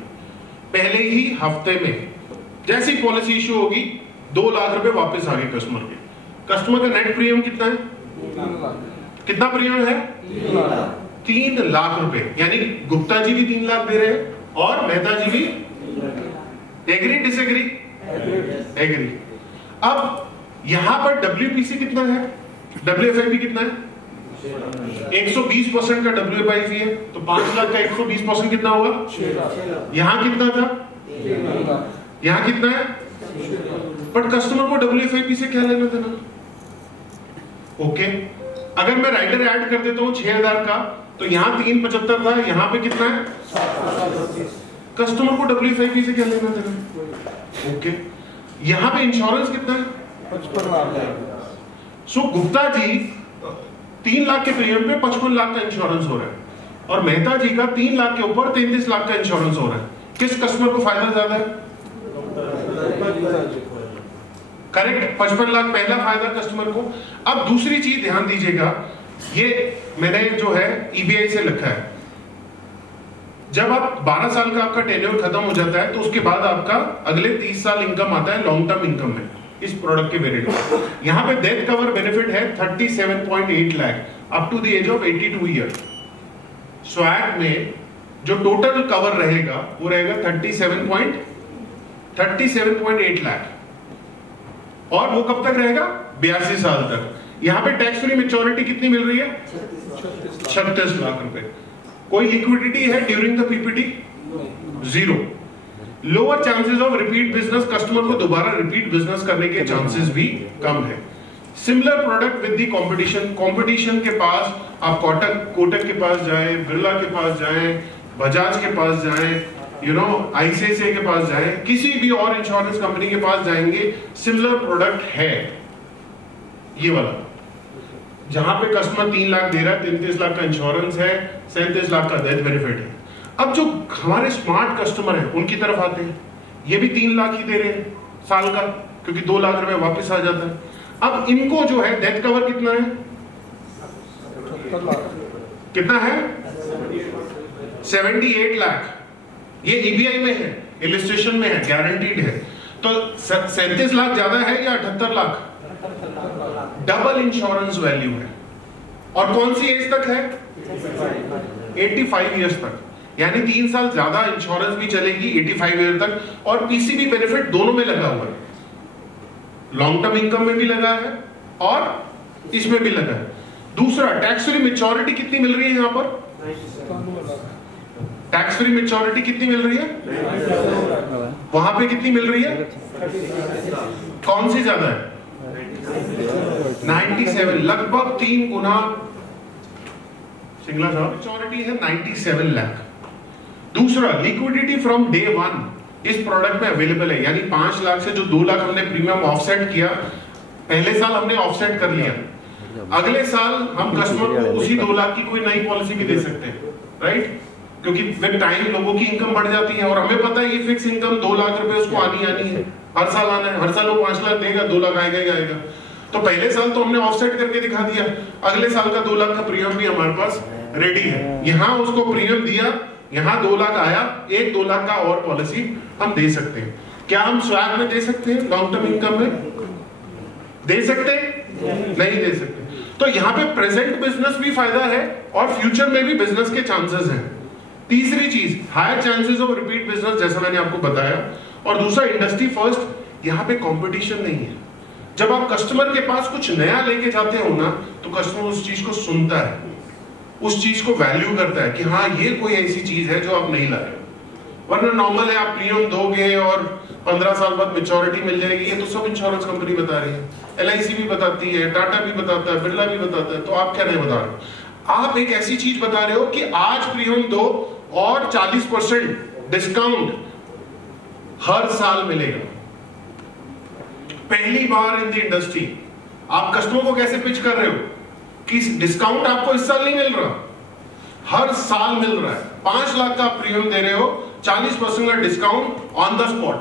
पहले ही हफ्ते में जैसी पॉलिसी इशू होगी 2 लाख रुपए वापस आ गए कस्टमर के। कस्टमर का नेट प्रीमियम कितना है? कितना प्रीमियम है? 3 लाख रुपए, यानी गुप्ता जी भी 3 लाख दे रहे हैं और मेहता जी भी। Agree disagree? एग्री। अब यहां पर WPC कितना है? WFIP कितना है? 120% का WFIP है, तो 5 लाख का 120% कितना होगा? यहां कितना था? यहां कितना है? बट कस्टमर को WFIP से क्या लेना देना? ओके, अगर मैं राइडर ऐड कर देता हूं 6000 का, तो यहां 375 था, यहां पे कितना है? कस्टमर को WFIP से क्या लेना देना? ओके, यहां पे इंश्योरेंस कितना है? 55 लाख। सो गुप्ता जी 3 लाख के प्रीमियम पे 55 लाख का इंश्योरेंस हो रहा है, और मेहता जी का 3 लाख के ऊपर 33 लाख का इंश्योरेंस हो रहा है। किस कस्टमर को फायदा ज्यादा है? करेक्ट, 55 लाख पहला फायदा कस्टमर को। अब दूसरी चीज ध्यान दीजिएगा, ये मैंने जो है EBI से लिखा है, जब आप 12 साल का आपका टेन्योर खत्म हो जाता है तो उसके बाद आपका अगले 30 साल इनकम आता है लॉन्ग टर्म इनकम में, इस प्रोडक्ट के वेरिएंट में। यहां पे डेथ कवर बेनिफिट है 37.8 lakh up to the age of 82 year. Swag में जो टोटल कवर रहेगा वो रहेगा 37.8 लाख, और वो कब तक रहेगा? 82 साल तक। यहां पे टैक्स फ्री मैच्योरिटी कितनी मिल रही है? 36 लाख रुपए। कोई लिक्विडिटी है during the PPT? 0। Lower chances of repeat business, customer को दोबारा रिपीट बिजनेस करने के चांसेस भी कम है। Similar product with the competition, competition के पास आप कोटक के पास जाएं, बिरला के पास जाएं, बजाज के पास जाएं, ICICI के पास जाएं, किसी भी और इंश्योरेंस कंपनी के पास जाएंगे, सिमिलर प्रोडक्ट है ये वाला, जहां पे कस्टमर 3 लाख दे रहा है, 33 लाख का इंश्योरेंस है, 37 लाख का डेथ बेनिफिट है। अब जो हमारे स्मार्ट कस्टमर हैं उनकी तरफ आते हैं। ये भी 3 लाख ही दे रहे हैं साल का, क्योंकि 2 लाख रुपए वापस आ जाता है। अब इनको जो है डेथ कवर कितना है, कितना है 78 लाख। ये ईबीआई में है, इलिस्ट्रेशन में है, गारंटीड है। तो 37 लाख ज्यादा है या 78 लाख? डबल इंश्योरेंस वैल्यू है। और कौन सी एज तक है? 85 ईयर्स तक, यानी 3 साल ज्यादा इंश्योरेंस भी चलेगी 85 ईयर तक, और पीसीबी बेनिफिट दोनों में लगा हुआ है, लॉन्ग टर्म इनकम में भी लगा है और इसमें भी लगा है। दूसरा, टैक्स फ्री मैच्योरिटी कितनी मिल रही है यहां पर? टैक्स फ्री मैच्योरिटी कितनी मिल रही है? वहां पे कितनी मिल रही है? कौन सी ज्यादा है? 97, लगभग 3 गुना। सिंगला साहब मैच्योरिटी है 97 लाख। दूसरा, लिक्विडिटी फ्रॉम डे 1 इस प्रोडक्ट में अवेलेबल है, यानी 5 लाख से जो 2 लाख हमने प्रीमियम ऑफसेट किया, पहले साल हमने ऑफसेट कर लिया, अगले साल हम कस्टमर को उसी 2 लाख की कोई नई पॉलिसी भी दे सकते हैं, राइट? क्योंकि विद टाइम लोगों की इनकम बढ़ जाती है, और हमें पता है ये फिक्स इनकम 2 लाख रुपए उसको आनी है, हर साल आना है, हर साल वो 5 लाख देगा, 2 लाख आएगा ही आएगा। तो पहले साल तो हमने ऑफसेट करके दिखा दिया, अगले साल का 2 लाख का प्रीमियम भी हमारे पास रेडी है। यहां उसको प्रीमियम दिया, यहां 2 लाख आया, एक 2 लाख का और पॉलिसी हम दे सकते हैं। क्या हम स्वैग में दे सकते हैं? लॉन्ग टर्म इनकम में दे सकते हैं? नहीं दे सकते। तो यहाँ पे प्रेजेंट बिजनेस भी फायदा है और फ्यूचर में भी बिजनेस के चांसेस हैं। तीसरी चीज, higher chances of repeat business, जैसा मैंने आपको बताया। और दूसरा, इंडस्ट्री फर्स्ट, यहाँ पे कंपटीशन नहीं है। जब आप कस्टमर के पास कुछ नया लेके जाते हो ना, तो कस्टमर उस चीज को सुनता है, उस चीज को वैल्यू करता है कि हाँ ये कोई ऐसी चीज है जो आप नहीं लाए। वरना नॉर्मल है, आप प्रीमियम दोगे और 15 साल बाद मैच्योरिटी मिल जाएगी, ये तो सब इंश्योरेंस कंपनी बता रही है, LIC भी बताती है, टाटा भी बताता है, बिरला भी बताता है, तो आप क्या नहीं बता रहे हो? आप एक ऐसी चीज बता रहे हो कि आज प्रीमियम दो और 40% डिस्काउंट हर साल मिलेगा। पहली बार इन द इंडस्ट्री आप कस्टमर को कैसे पिच कर रहे हो कि डिस्काउंट आपको इस साल नहीं मिल रहा, हर साल मिल रहा है। 5 लाख का प्रीमियम दे रहे हो, 40% का डिस्काउंट ऑन द स्पॉट।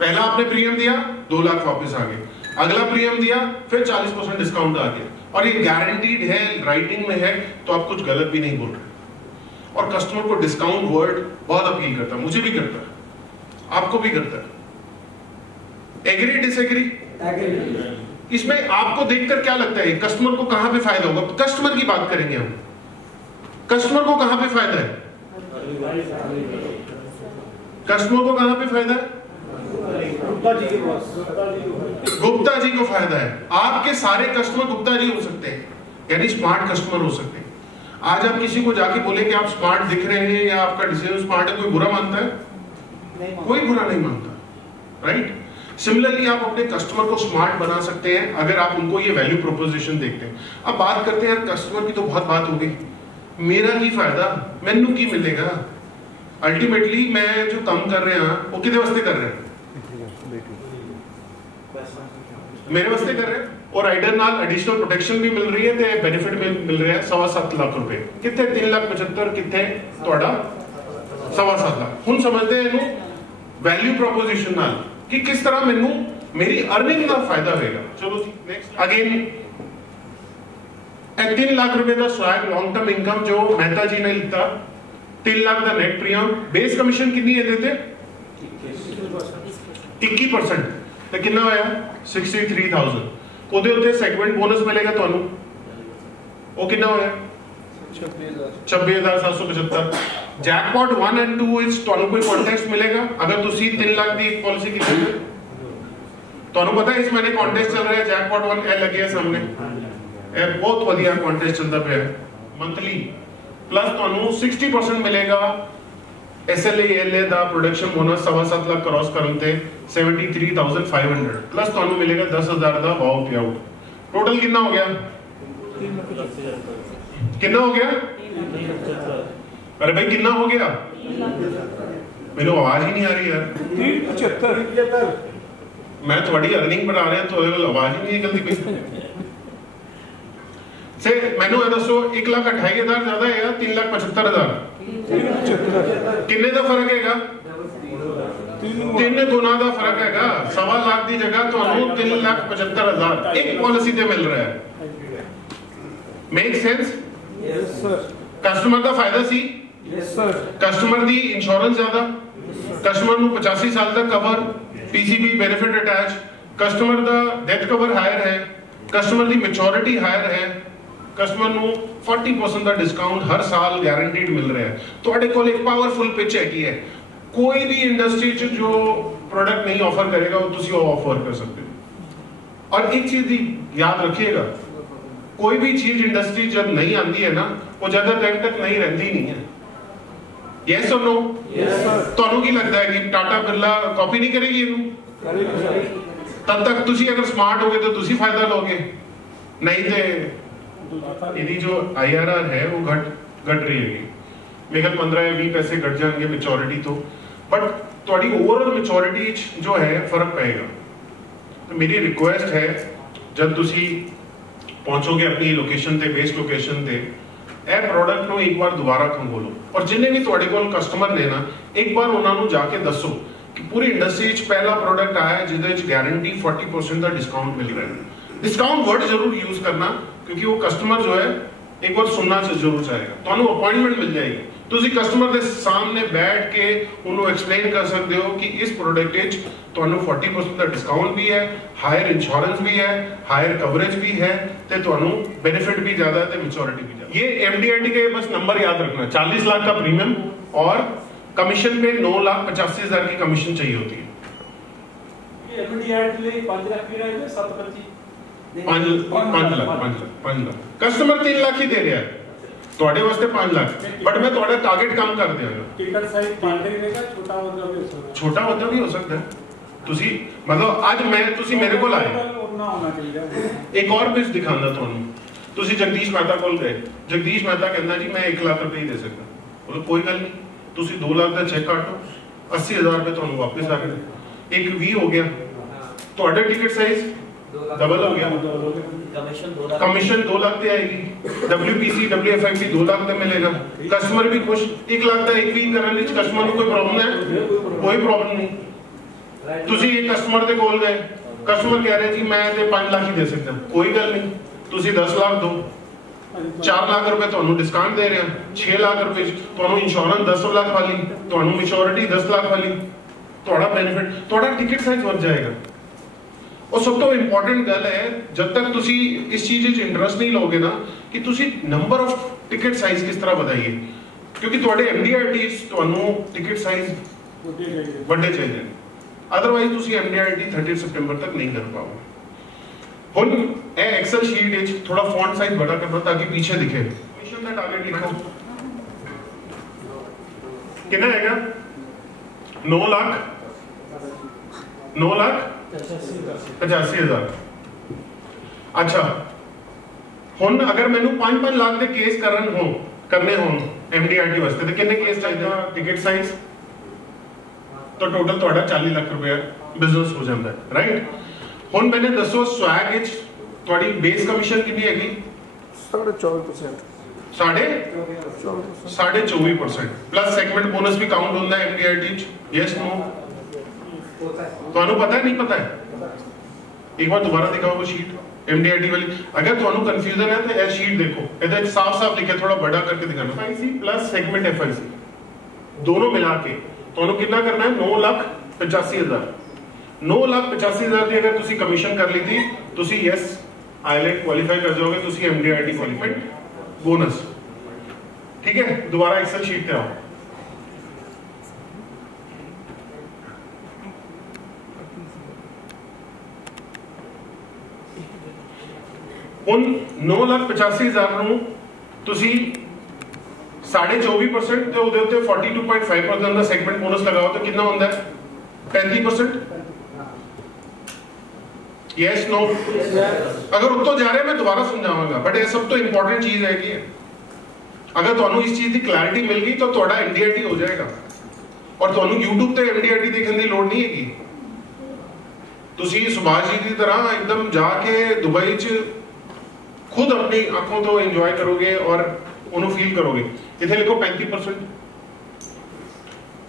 पहला आपने प्रीमियम दिया, 2 लाख वापस आ गए, अगला प्रीमियम दिया, फिर 40% डिस्काउंट आ गया, और ये गारंटीड है, राइटिंग में है, तो आप कुछ गलत भी नहीं बोल रहे। और कस्टमर को डिस्काउंट वर्ड बहुत अपील करता है, मुझे भी करता है, आपको भी करता है। Agree disagree? इसमें आपको देखकर क्या लगता है कस्टमर को कहां पे फायदा होगा? कस्टमर की बात करेंगे हम, कस्टमर को कहां पे फायदा है? कस्टमर को कहां पे फायदा है? गुप्ता जी को फायदा है। आपके सारे कस्टमर गुप्ता जी हो सकते हैं, यानी स्मार्ट कस्टमर हो सकते हैं। आज आप किसी को जाके बोले कि आप स्मार्ट दिख रहे हैं या आपका डिसीजन स्मार्ट है, कोई बुरा मानता है? कोई बुरा नहीं मानता, राइट? सिमिलरली आप अपने कस्टमर को स्मार्ट बना सकते हैं अगर आप उनको ये वैल्यू प्रोपोजिशन देखते हैं। अब बात करते हैं कस्टमर की, तो बहुत बात हो गई, मेरा की फायदा, मैनू की मिलेगा। अल्टीमेटली मैं जो कम कर रहे हैं वो कितने वास्ते कर रहे हैं? मेरे वास्ते कर रहे हैं। और राइडर नाल एडिशनल प्रोटेक्शन भी मिल रही है ते बेनिफिट भी मिल रहा है 7.25 लाख रुपए। कितने 3,75,000 कितने ਤੁਹਾਡਾ 7.25 लाख। ਹੁਣ ਸਮਝਦੇ ਇਹਨੂੰ ਵੈਲਿਊ ਪ੍ਰੋਪੋਜੀਸ਼ਨ ਨਾਲ कि किस तरह मैनू मेरी अर्निंग का फायदा होगा। चलो जी नेक्स्ट, अगेन 3 लाख रुपए का स्वैग लॉन्ग टर्म इनकम जो मेहता जी ने लिखा, 3 लाख का नेट प्रीमियम, बेस कमीशन कितनी है देते? 21%, तो कितना होया 63,000। ਉਹਦੇ ਉੱਤੇ ਸੈਗਮੈਂਟ ਬੋਨਸ ਮਿਲੇਗਾ ਤੁਹਾਨੂੰ, ਉਹ ਕਿੰਨਾ ਹੋਇਆ 26,775। जैकपॉट 1 एंड 2 इज ਤੁਹਾਨੂੰ ਕੋਈ ਕੰਟੈਸਟ ਮਿਲੇਗਾ अगर ਤੁਸੀਂ 3 ਲੱਖ ਦੀ ਇੱਕ ਪਾਲਿਸੀ ਕੀਤੀ ਹੈ। ਤੁਹਾਨੂੰ ਪਤਾ ਇਸ ਮਹੀਨੇ ਕੰਟੈਸਟ ਚੱਲ ਰਿਹਾ ਹੈ, ਜੈਕਪॉट 1 ਇਹ ਲੱਗਿਆ ਸਾਹਮਣੇ, ਇਹ ਬਹੁਤ ਵਧੀਆ ਕੰਟੈਸਟ ਚੱਲਦਾ ਪਿਆ ਹੈ ਮੰਥਲੀ। ਪਲੱਸ ਤੁਹਾਨੂੰ 60% ਮਿਲੇਗਾ SLA ਦਾ ਪ੍ਰੋਡਕਸ਼ਨ ਬੋਨਸ 7.25 ਲੱਖ ਕ੍ਰੋਸ ਕਰਨ ਤੇ 73,500, ਪਲੱਸ ਤੁਹਾਨੂੰ ਮਿਲੇਗਾ 10,000 ਦਾ ਵਾਓ ਪੇ ਆਊਟ। ਟੋਟਲ ਕਿੰਨਾ ਹੋ ਗਿਆ? कितना हो गया? अरे भाई कितना हो गया? मेरे आवाज ही नहीं आ रही यार। 75। मैं थोड़ी अर्निंग बढ़ा रहा तो आवाज ही नहीं निकलती पई। से मैनू ये दसो 1,28,000 ज्यादा है 3,75,000? कितने का फर्क है? 3 गुना ਦਾ ਫਰਕ ਹੈਗਾ। 1.25 ਲੱਖ ਦੀ ਜਗ੍ਹਾ ਤੁਹਾਨੂੰ 3,75,000 ਇੱਕ ਪਾਲਿਸੀ ਤੇ ਮਿਲ ਰਿਹਾ ਹੈ। Make sense? Yes sir. Customer ਦਾ ਫਾਇਦਾ ਸੀ। Yes sir. ਕਸਟਮਰ ਦੀ ਇੰਸ਼ੋਰੈਂਸ ਜ਼ਿਆਦਾ, ਕਸਟਮਰ ਨੂੰ 85 ਸਾਲ ਤੱਕ cover, PCB benefit attach, customer ਦਾ ਡੈਥ ਕਵਰ ਹਾਇਰ ਹੈ, ਕਸਟਮਰ ਦੀ ਮੈਚੁਰਿਟੀ ਹਾਇਰ ਹੈ, ਕਸਟਮਰ ਨੂੰ 40% ਦਾ ਡਿਸਕਾਊਂਟ ਹਰ ਸਾਲ ਗਾਰੰਟੀਡ ਮਿਲ ਰਿਹਾ ਹੈ। ਤੁਹਾਡੇ ਕੋਲ ਇੱਕ ਪਾਵਰਫੁਲ ਪਿਚ ਹੈਗੀ ਹੈ। ਕੋਈ ਵੀ ਇੰਡਸਟਰੀ 'ਚ ਜੋ प्रोडक्ट नहीं ऑफर करेगा वो तुसी ऑफर कर सकते हो। और एक चीज याद रखिएगा, कोई भी चीज इंडस्ट्री जब नहीं आती है ना वो ज्यादा टाइम तक नहीं रहती नहीं है। यस और नो? ਤੁਹਾਨੂੰ ਕੀ ਲੱਗਦਾ ਹੈ ਕਿ ਟਾਟਾ ਬਿਰਲਾ ਕਾਪੀ ਨਹੀਂ ਕਰੇਗੀ ਇਹਨੂੰ? तब तक तुसी अगर स्मार्ट होगे तो तुसी फायदा लोगे, नहीं तो यदि जो IRR है वो घट रहेगी। मेरे ख्याल 15 या 20 पैसे घट जाएंगे मेच्योरिटी तो, बट थोड़ी ओवरऑल मेच्योरिटी जो है फर्क पड़ेगा। तो मेरी रिक्वेस्ट है जब तुसी पहुंचोगे अपनी लोकेशन ते बेस लोकेशन ते ਇਹ ਪ੍ਰੋਡਕਟ ਨੂੰ ਇੱਕ ਵਾਰ ਦੁਬਾਰਾ ਖੰਗੋਲੋ ਔਰ ਜਿੰਨੇ ਵੀ ਤੁਹਾਡੇ ਕੋਲ ਕਸਟਮਰ ਨੇ ਨਾ ਇੱਕ ਵਾਰ ਉਹਨਾਂ ਨੂੰ ਜਾ ਕੇ ਦੱਸੋ ਕਿ ਪੂਰੀ ਇੰਡਸਟਰੀ 'ਚ ਪਹਿਲਾ ਪ੍ਰੋਡਕਟ ਆਇਆ ਜਿਹਦੇ ਵਿੱਚ ਗਾਰੰਟੀ 40% ਦਾ ਡਿਸਕਾਊਂਟ ਮਿਲ ਰਿਹਾ ਹੈ। ਡਿਸਕਾਊਂਟ ਵਰਡ ਜ਼ਰੂਰ ਯੂਜ਼ ਕਰਨਾ ਕਿਉਂਕਿ ਉਹ ਕਸਟਮਰ ਜੋ ਹੈ ਇੱਕ ਵਾਰ ਸੁਣਨਾ ਜ਼ਰੂਰ ਚਾਹੇਗਾ। ਤੁਹਾਨੂੰ ਅਪਾਇੰਟਮੈਂਟ ਮਿਲ ਜਾਏਗੀ, ਤੁਸੀਂ ਕਸਟਮਰ ਦੇ ਸਾਹਮਣੇ ਬੈਠ ਕੇ ਉਹਨੂੰ ਐਕਸਪਲੇਨ ਕਰ ਸਕਦੇ ਹੋ ਕਿ ਇਸ ਪ੍ਰੋਡਕਟ ਵਿੱਚ ਤੁਹਾਨੂੰ 40% ਦਾ ਡਿਸਕਾਊਂਟ ਵੀ ਹੈ, ਹਾਇਰ ਇੰਸ਼ੋਰੈਂਸ ਵੀ ਹੈ, ਹਾਇਰ कवरेज भी है, ਤੇ ਤੁਹਾਨੂੰ बेनिफिट भी ज्यादा है, मैच्योरिटी भी ज्यादा। ये MDRT के बस नंबर याद रखना, 40 लाख का प्रीमियम और कमीशन पे 9,85,000 की कमीशन चाहिए होती है। MDRT ਲਈ 5 ਲੱਖ ਵੀ ਰਹੇ 725 5 ਲੱਖ ਕਸਟਮਰ 3 ਲੱਖ ਹੀ ਦੇ ਰਿਹਾ ਹੈ, ਤੁਹਾਡੇ ਵਾਸਤੇ 5 ਲੱਖ, ਬਟ ਮੈਂ ਤੁਹਾਡਾ ਟਾਰਗੇਟ ਕੰਮ ਕਰ ਦਿਆਂਗਾ। ਟਿਕਟ ਸਾਈਜ਼ 5 ਰਹੇਗਾ, ਛੋਟਾ ਵੱਡਾ ਵੀ ਹੋ ਸਕਦਾ, ਛੋਟਾ ਵੱਡਾ ਵੀ ਹੋ ਸਕਦਾ ਹੈ। ਤੁਸੀਂ ਮਤਲਬ ਅੱਜ ਮੈਂ ਤੁਸੀਂ ਮੇਰੇ ਕੋਲ ਆਏ, ਉਨਾ ਹੋਣਾ ਚਾਹੀਦਾ। ਇੱਕ ਹੋਰ ਪਿਚ ਦਿਖਾਉਂਦਾ ਤੁਹਾਨੂੰ। ਤੁਸੀਂ ਜਗਦੀਸ਼ ਮਹਿਤਾ ਕੋਲ ਗਏ, ਜਗਦੀਸ਼ ਮਹਿਤਾ ਕਹਿੰਦਾ ਜੀ ਮੈਂ 1 ਲੱਖ ਰੁਪਏ ਹੀ ਦੇ ਸਕਦਾ। ਬੋਲੋ ਕੋਈ ਗੱਲ ਨਹੀਂ, ਤੁਸੀਂ 2 ਲੱਖ ਦਾ ਚੈੱਕ ਕਾਟੋ, 80,000 ਰੁਪਏ ਤੁਹਾਨੂੰ ਵਾਪਸ ਆ ਗਏ। ਇੱਕ 20 ਹੋ ਗਿਆ, ਤੁਹਾਡਾ ਟਿਕਟ ਸਾਈਜ਼ डबल हो गया, कमीशन 2 लाख पे आएगी, WPC WFIP 2 लाख पे मिलेगा, कस्टमर भी खुश। 1 लाख का एक भी करने कस्टमर को कोई प्रॉब्लम है? कोई प्रॉब्लम नहीं। तुसी एक कस्टमर दे कोल गए, कस्टमर कह रहे जी मैं ते 5 लाख ही दे सकता, कोई गल नहीं, तुसी 10 लाख दो, 4 लाख रुपए ਤੁਹਾਨੂੰ डिस्काउंट दे रहे हैं, 6 लाख रुपए ਤੁਹਾਨੂੰ इंश्योरेंस 10 लाख वाली, ਤੁਹਾਨੂੰ मैच्योरिटी 10 लाख वाली, ਤੁਹਾਡਾ बेनिफिट, ਤੁਹਾਡਾ टिकट साइज बढ़ जाएगा। और सब तो इंपॉर्टेंट गल है जब तक तुसी इस चीज में इंटरेस्ट नहीं लोगे ना कि तुसी नंबर ऑफ टिकट साइज किस तरह बढ़ाइए, क्योंकि ਤੁਹਾਡੇ MDRT ਤੁਹਾਨੂੰ टिकट साइज ਵੱਡੇ ਚਾਹੀਦੇ, अदरवाइज तुसी MDRT 30 सितंबर तक नहीं कर पाओगे। ਹੁਣ ਇਹ एक्सेल शीट ਵਿੱਚ थोड़ा फॉन्ट साइज बड़ा करना ताकि पीछे दिखे। मिशन का टारगेट लिखो कितना आएगा? 9 लाख 85,000। अच्छा ਹੁਣ ਅਗਰ ਮੈਨੂੰ 5-5 ਲੱਖ ਦੇ ਕੇਸ ਕਰਨੇ ਹੋਣ MDRT ਵਾਸਤੇ ਤੇ ਕਿੰਨੇ ਕੇਸ ਚਾਹੀਦਾ? ਟਿਕਟ ਸਾਈਜ਼ ਤਾਂ ਟੋਟਲ ਤੁਹਾਡਾ 40 ਲੱਖ ਰੁਪਏ ਬਿਜ਼ਨਸ ਹੋ ਜਾਂਦਾ ਹੈ, ਰਾਈਟ। ਹੁਣ ਮੈਨੂੰ ਦੱਸੋ ਸਵੈਗ ਵਿੱਚ ਤੁਹਾਡੀ ਬੇਸ ਕਮਿਸ਼ਨ ਕਿੰਨੀ ਹੈਗੀ? 24%। 24% ਪਲੱਸ ਸੈਗਮੈਂਟ ਬੋਨਸ ਵੀ ਕਾਊਂਟ ਹੁੰਦਾ ਹੈ MDRT ਚ? Yes no? ਤੁਹਾਨੂੰ ਪਤਾ ਨਹੀਂ ਪਤਾ ਹੈ? एक बार दोबारा दिखाओ वो शीट MDRT वाली। अगर ਤੁਹਾਨੂੰ कंफ्यूजन है तो ये शीट देखो, ਇਹਦੇ ਵਿੱਚ ਸਾਫ਼-ਸਾਫ਼ ਲਿਖਿਆ, ਥੋੜਾ ਬੜਾ ਕਰਕੇ ਦਿਖਾਣਾ। FIC प्लस सेगमेंट FIC दोनों मिला के ਤੁਹਾਨੂੰ ਕਿੰਨਾ ਕਰਨਾ ਹੈ? 9,85,000। 9,85,000 ਦੀ ਅਗਰ ਤੁਸੀਂ ਕਮਿਸ਼ਨ ਕਰ ਲਈ ਥੀ, ਤੁਸੀਂ ਯੈਸ ਆਈਲੈਟ ਕੁਆਲੀਫਾਈ ਕਰ ਜਾਓਗੇ, ਤੁਸੀਂ MDRT ਕੁਆਲੀਫਾਈਡ ਬੋਨਸ। ठीक है, दोबारा एक्सेल शीट पे आओ। ਹੁਣ 9,85,000 ਨੂੰ ਤੁਸੀਂ 24.5% ਤੇ ਉਹਦੇ ਉੱਤੇ 42.5% ਦਾ ਸੈਗਮੈਂਟ ਬੋਨਸ ਲਗਾਓ ਤਾਂ ਕਿੰਨਾ ਹੁੰਦਾ ਹੈ? 35%। Yes no? ਅਗਰ ਉੱਤੋਂ ਜਾ ਰਿਹਾ ਮੈਂ ਦੁਬਾਰਾ ਸਮਝਾਵਾਂਗਾ, ਬਟ ਇਹ ਸਭ ਤੋਂ ਇੰਪੋਰਟੈਂਟ ਚੀਜ਼ ਹੈ ਕਿ ਅਗਰ ਤੁਹਾਨੂੰ ਇਸ ਚੀਜ਼ ਦੀ ਕਲੈਰਿਟੀ ਮਿਲ ਗਈ ਤਾਂ ਤੁਹਾਡਾ MDRT ਹੋ ਜਾਏਗਾ ਔਰ ਤੁਹਾਨੂੰ YouTube ਤੇ MDRT ਦੇਖਣ ਦੀ ਲੋੜ ਨਹੀਂ ਹੈਗੀ। ਤੁਸੀਂ ਸੁਭਾਸ਼ ਜੀ ਦੀ ਤਰ੍ਹਾਂ ਇੱਕਦਮ ਜਾ ਕੇ ਦੁਬਈ 'ਚ खुद अपनी आंखों तो एंजॉय करोगे और उन्हें फील करोगे। इधर लिखो 35%,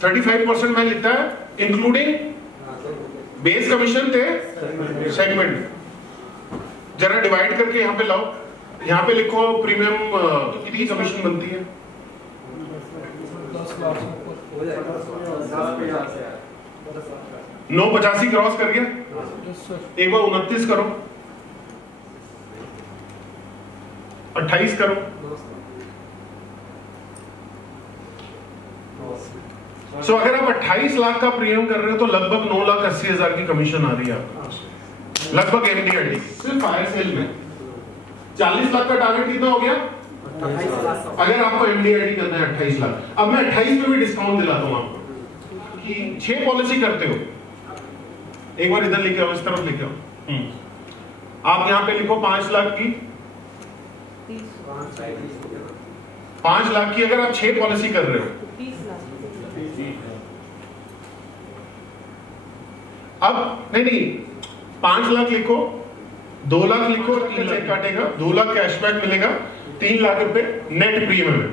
35% मैं लिखता है इंक्लूडिंग बेस कमीशन थे सेगमेंट। जरा डिवाइड करके यहाँ पे लाओ, यहाँ पे लिखो प्रीमियम कितनी कमीशन बनती है। 985 क्रॉस कर गया, एक बार 29 करो, 28 करो, सो अगर आप 28 लाख का प्रीमियम कर रहे हो तो लगभग 9,80,000 की कमीशन आ रही है आपको, लगभग एमडीआरटी सिर्फ फायर सेल में। 40 लाख का टारगेट कितना हो गया? अगर आपको एमडीआरटी करना है 28 लाख। अब मैं 28 में भी डिस्काउंट दिलाता हूं आपको कि 6 पॉलिसी करते हो। एक बार इधर लिखे आओ, इस तरफ लिखे आओ। आप यहां पे लिखो 5 लाख की, 5 लाख की अगर आप 6 पॉलिसी कर रहे हो, अब नहीं 5 लाख लिखो, 2 लाख लिखो, 3 लाख काटेगा, 2 लाख कैशबैक मिलेगा, 3 लाख रुपए नेट प्रीमियम है,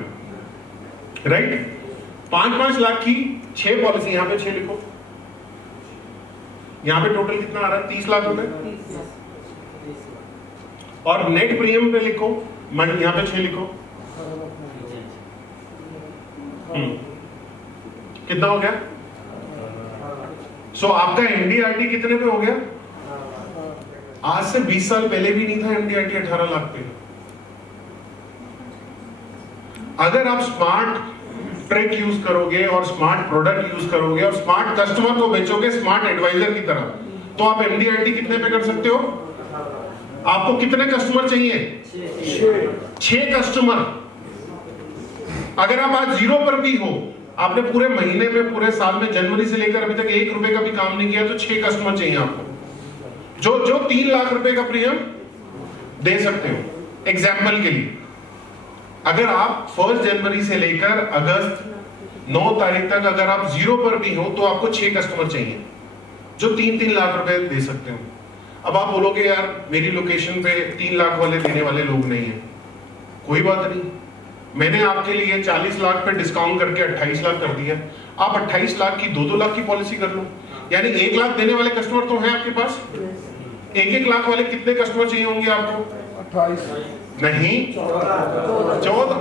राइट। 5-5 लाख की 6 पॉलिसी, यहां पे 6 लिखो, यहां पे टोटल कितना आ रहा है? 30 लाख रुपए। और नेट प्रीमियम पे लिखो, यहां पे 6 लिखो, कितना हो गया? सो आपका एमडीआरटी कितने पे हो गया? आज से 20 साल पहले भी नहीं था एमडीआरटी 18 लाख पे। अगर आप स्मार्ट ट्रैक यूज करोगे और स्मार्ट प्रोडक्ट यूज करोगे और स्मार्ट कस्टमर को बेचोगे स्मार्ट एडवाइजर की तरह, तो आप एमडीआरटी कितने पे कर सकते हो? आपको कितने कस्टमर चाहिए? 6 कस्टमर। अगर आप आज 0 पर भी हो, आपने पूरे महीने में, पूरे साल में, जनवरी से लेकर अभी तक 1 रुपए का भी काम नहीं किया, तो 6 कस्टमर चाहिए आपको जो 3 लाख रुपए का प्रीमियम दे सकते हो। एग्जाम्पल के लिए, अगर आप 1 जनवरी से लेकर अगस्त 9 तारीख तक अगर आप 0 पर भी हो, तो आपको 6 कस्टमर चाहिए जो 3-3 लाख रुपए दे सकते हो। अब आप बोलोगे यार मेरी लोकेशन पे 3 लाख वाले देने वाले लोग नहीं है, कोई बात नहीं, मैंने आपके लिए 40 लाख पे डिस्काउंट करके 28 लाख कर दिया। आप 28 लाख की 2-2 लाख की पॉलिसी कर लो, यानी 1 लाख देने वाले कस्टमर तो हैं आपके पास। 1-1 लाख वाले कितने कस्टमर चाहिए होंगे आपको? 28 नहीं, 14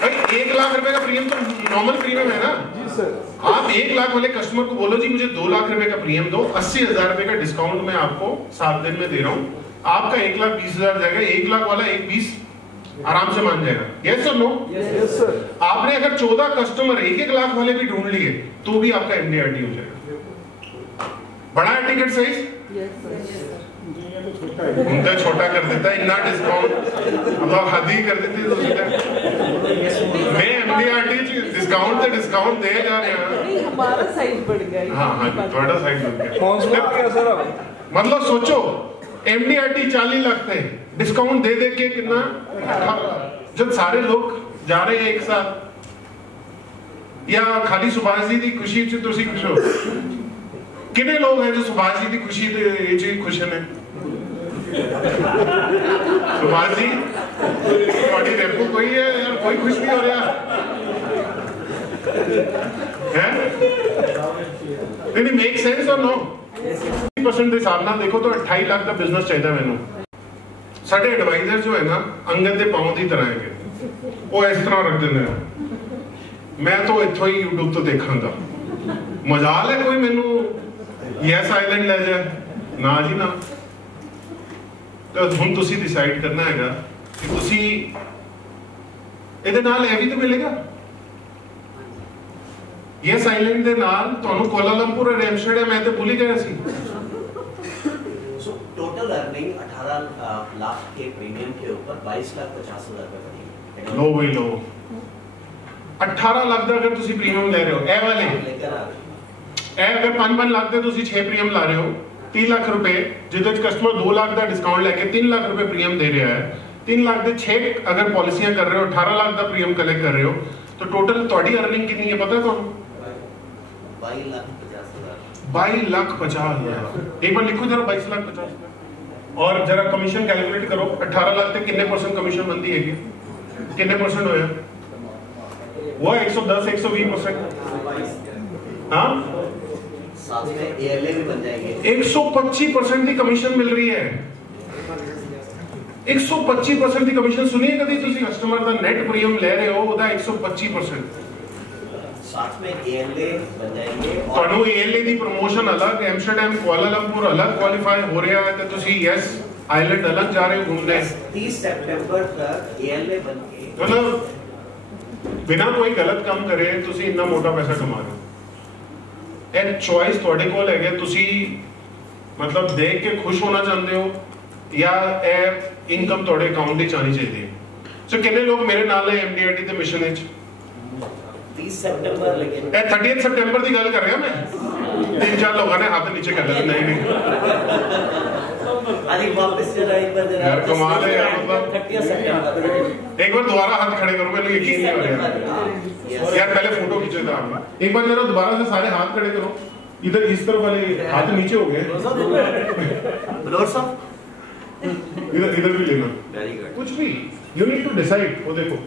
भाई 1 लाख रुपए का प्रीमियम तो नॉर्मल प्रीमियम है ना जी सर। आप 1 लाख वाले कस्टमर को बोलो जी मुझे 2 लाख रुपए का प्रीमियम दो, 80,000 रुपए का डिस्काउंट मैं आपको 7 दिन में दे रहा हूं, आपका 1,20,000 जाएगा। 1 लाख वाला 1,20 आराम से मान जाएगा। यस और नो? Yes sir. आपने अगर 14 कस्टमर 1-1 लाख वाले भी ढूंढ लिए तो भी आपका एमडीआरटी हो जाएगा। बड़ा है टिकट साइज? उनका छोटा कर देता है, इतना डिस्काउंट मतलब हद ही कर देती है। मैं एमडीआरटी डिस्काउंट से डिस्काउंट दे जा रहे हैं, हमारा साइज बढ़ गया। हाँ थोड़ा साइज बढ़ गया। क्या सर? मतलब सोचो एमडीआरटी 40 लाख थे, डिस्काउंट दे दे के कितना? जब सारे लोग जा रहे हैं एक साथ, या खाली सुभाष जी की खुशी से तुसी खुश हो? कितने लोग हैं जो सुभाष जी की खुशी ये खुश है? सुभाष जी थोड़ी रेपो कोई है यार, कोई खुश नहीं हो रहा है? नहीं मेक सेंस और नो? 30% ਦੇ ਹਿਸਾਬ ਨਾਲ ਦੇਖੋ ਤਾਂ 28 ਲੱਖ ਦਾ ਬਿਜ਼ਨਸ ਚਾਹੀਦਾ ਮੈਨੂੰ। ਸਾਡੇ ਐਡਵਾਈਜ਼ਰ ਜੋ ਹੈ ਨਾ ਅੰਗਦ ਦੇ ਪਾਉਂ ਦੀ ਤਰ੍ਹਾਂ ਹੈਗੇ, ਉਹ ਇਸ ਤਰ੍ਹਾਂ ਰੱਖ ਦਿੰਦੇ ਨੇ, ਮੈਂ ਤਾਂ ਇੱਥੋਂ ਹੀ YouTube ਤੋਂ ਦੇਖਾਂਗਾ। ਮਜ਼ਾਲ ਹੈ ਕੋਈ ਮੈਨੂੰ ਯੈਸ ਆਈਲੈਂਡ ਲੈ ਜਾਏ? ਨਾ ਜੀ ਨਾ। ਤਾਂ ਹੁਣ ਤੁਸੀਂ ਡਿਸਾਈਡ ਕਰਨਾ ਹੈਗਾ ਕਿ ਤੁਸੀਂ ਇਹਦੇ ਨਾਲ ਇਹ ਵੀ ਤਾਂ ਮਿਲੇਗਾ। यस आइलैंड ਦੇ ਨਾਲ ਤੁਹਾਨੂੰ ਕੋਲਾਲੰਪੁਰ और एम्स्टर्डम मैं तो भूल ही गया सी। सो टोटल अर्निंग 18 लाख के प्रीमियम के ऊपर 22,50,000 रुपए बनेगी। लो भाई लो 18 ਲੱਖ ਦਾ ਅਗਰ ਤੁਸੀਂ ਪ੍ਰੀਮੀਅਮ ਲੈ ਰਹੇ ਹੋ ਇਹ ਵਾਲੇ, ਇਹ ਅਗਰ 5 ਲੱਖ ਦੇ ਤੁਸੀਂ 6 ਪ੍ਰੀਮੀਅਮ ਲਾ ਰਹੇ ਹੋ 3 ਲੱਖ ਰੁਪਏ, ਜਿਹਦੇ ਵਿੱਚ ਕਸਟਮਰ 2 ਲੱਖ ਦਾ ਡਿਸਕਾਊਂਟ ਲੈ ਕੇ 3 ਲੱਖ ਰੁਪਏ ਪ੍ਰੀਮੀਅਮ ਦੇ ਰਿਹਾ ਹੈ। 3 ਲੱਖ ਦੇ 6 ਅਗਰ ਪਾਲਿਸੀਆਂ ਕਰ ਰਹੇ ਹੋ 18 ਲੱਖ ਦਾ ਪ੍ਰੀਮੀਅਮ ਕਲੈਕਟ ਕਰ ਰਹੇ ਹੋ, तो टोटल ਤੁਹਾਡੀ अर्निंग कितनी है पता है ਤੁਹਾਨੂੰ? 22,50,000। एक बार लिखो जरा 22,50,000 और जरा कमीशन कैलकुलेट करो। 18 लाख तक कितने % कमीशन बनती है? कितने % होया? वो 110-120%। हाँ, साथ में ALA भी बन जाएंगे। 125% की कमीशन मिल रही है। 125% की कमीशन सुनिए कभी तुसी कस्टमर का नेट प्रीमियम ले रहे हो ਉਹਦਾ 125%। साथ में ALA बन जाएंगे। ਤੁਹਾਨੂੰ ALA ਦੀ ਪ੍ਰੋਮੋਸ਼ਨ ਅਲੱਗ, ਐਮਸਟਰਡਮ ਕੁਆਲਾਲੰਪੁਰ ਅਲੱਗ ਕੁਆਲੀਫਾਈ ਹੋ ਰਿਹਾ ਹੈ ਤੇ ਤੁਸੀਂ ਯੈਸ आइलैंड अलग जा रहे हो घूमने। 30 सितंबर तक ALA बन के मतलब बिना कोई गलत काम करे ਤੁਸੀਂ ਇੰਨਾ ਮੋਟਾ ਪੈਸਾ ਕਮਾ ਰਹੇ ਹੋ। ਇਹ ਚੋਇਸ ਤੁਹਾਡੇ ਕੋਲ ਹੈਗੇ, ਤੁਸੀਂ मतलब देख के खुश होना चाहते हो या ਇਹ ਇਨਕਮ ਤੁਹਾਡੇ ਅਕਾਊਂਟ ਵਿੱਚ ਆਣੀ ਚਾਹੀਦੀ ਹੈ। ਸੋ ਕਿੰਨੇ ਲੋਕ ਮੇਰੇ ਨਾਲ ਹੈ MDRT ਦੇ ਮਿਸ਼ਨ ਵਿੱਚ? 30 सितंबर लेकिन 30 सितंबर की गल कर रहा मैं। 3-4 लोगों ने हाथ नीचे कर लिया। नहीं अरे वापस जरा एक बार जरा यार कमाल है यार, मतलब 30 सितंबर एक बार दोबारा हाथ खड़े करो, मैंने यकीन नहीं हो रहा यार। पहले फोटो खींचे था आपने, एक बार जरा दोबारा से सारे हाथ खड़े करो। इधर इस तरफ वाले हाथ नीचे हो गए, इधर इधर भी लेना। कुछ भी यू नीड टू डिसाइड। वो देखो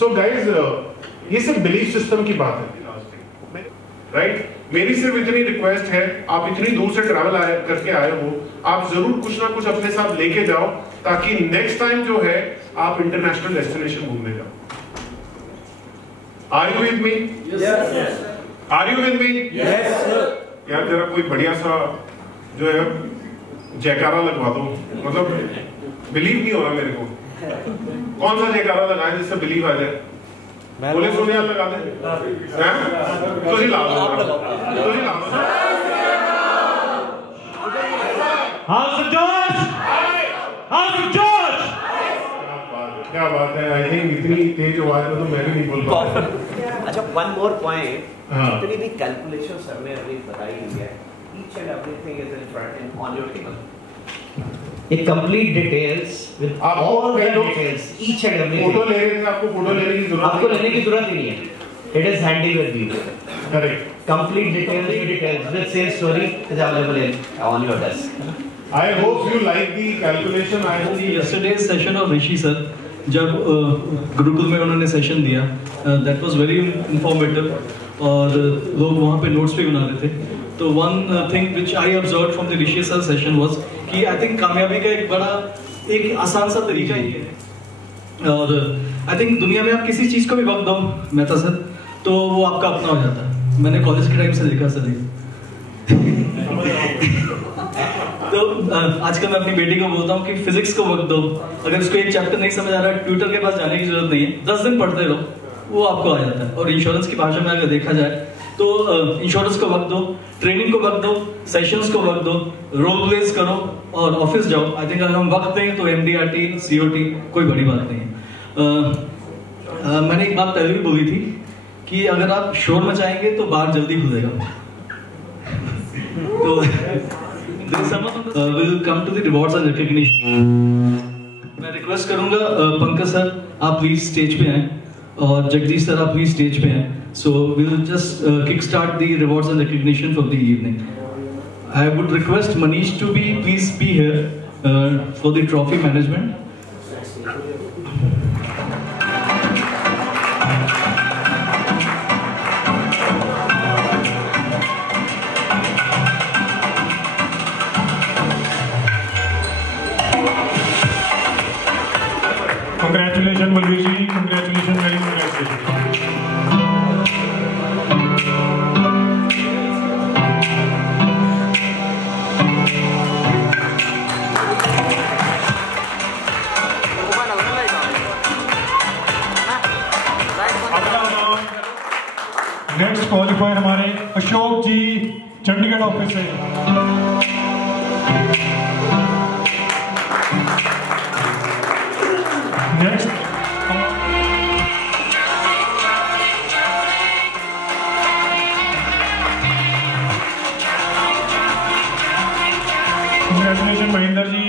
सो गाइज ये सिर्फ बिलीफ सिस्टम की बात है, राइट? मेरी सिर्फ इतनी रिक्वेस्ट है, आप इतनी दूर से ट्रैवल करके आए हो, आप जरूर कुछ ना कुछ अपने साथ लेके जाओ ताकि नेक्स्ट टाइम जो है आप इंटरनेशनल डेस्टिनेशन घूमने जाओ। Are you with me? Are you with me? यार जरा कोई बढ़िया सा जो है जयकारा लगवा दो, मतलब बिलीव नहीं हो रहा मेरे को। कौन सा जयकारा लगाए जिससे बिलीव आ जाए? बोले सुनिए आप लगा दें। तो जी ला दो, तो जी ला दो। क्या बात है। आई थिंक इतनी तेज आवाज में तो मैं भी नहीं बोल पाऊँ। अच्छा, वन मोर पॉइंट, हाँ। जितनी भी कैलकुलेशन सर ने अभी बताई है, each and everything is in front and on your table. एक complete details with all the details, each and everything. Photo ले रहे थे, आपको फोटो लेने की जरूरत आपको लेने की जरूरत ही नहीं है, it is handy with you. Correct. Complete details with sales story is available in on your desk. I hope you like the calculation. I hope yesterday's session of Rishi sir, जब गुरुकुल में उन्होंने सेशन दिया, that was very informative और लोग वहाँ पे नोट्स भी बना रहे थे। तो one thing which I observed from the Rishi sir session was कि I think कामयाबी का एक आसान सा तरीका ही है। और I think दुनिया में आप किसी चीज़ को भी वक्त दो मेहता सर, तो वो आपका अपना हो जाता है। मैंने कॉलेज के टाइम से देखा सर। तो आजकल मैं अपनी बेटी को बोलता हूँ कि फिजिक्स को वक्त दो, अगर उसको एक चैप्टर नहीं समझ आ रहा है ट्यूटर के पास जाने की जरूरत नहीं है, 10 दिन पढ़ते रहो, वो आपको आ जाता है। और इंश्योरेंस की भाषा में अगर देखा जाए तो इंश्योरेंस को वक्त दो, ट्रेनिंग को वक्त दो, सेशंस को वक्त दो, रोल प्लेस करो और ऑफिस जाओ। आई थिंक अगर हम वक्त दें तो MDRT COT कोई बड़ी बात नहीं है। मैंने एक बात पहले भी बोली थी कि अगर आप शोर मचाएंगे तो बार जल्दी खुलेगा। तो we'll come to the rewards and recognition. मैं रिक्वेस्ट करूंगा पंकज सर आप प्लीज स्टेज पे आएं और जगदीश सर आप प्लीज स्टेज पे आएं। So we'll just kick start the rewards and recognition for the evening. I would request Manish to please be here for the trophy management. Congratulations, Balveer ji. Congratulations, very congratulations. Next qualifier हमारे अशोक जी चंडीगढ़ ऑफिस से। Next congratulation Mahendra ji.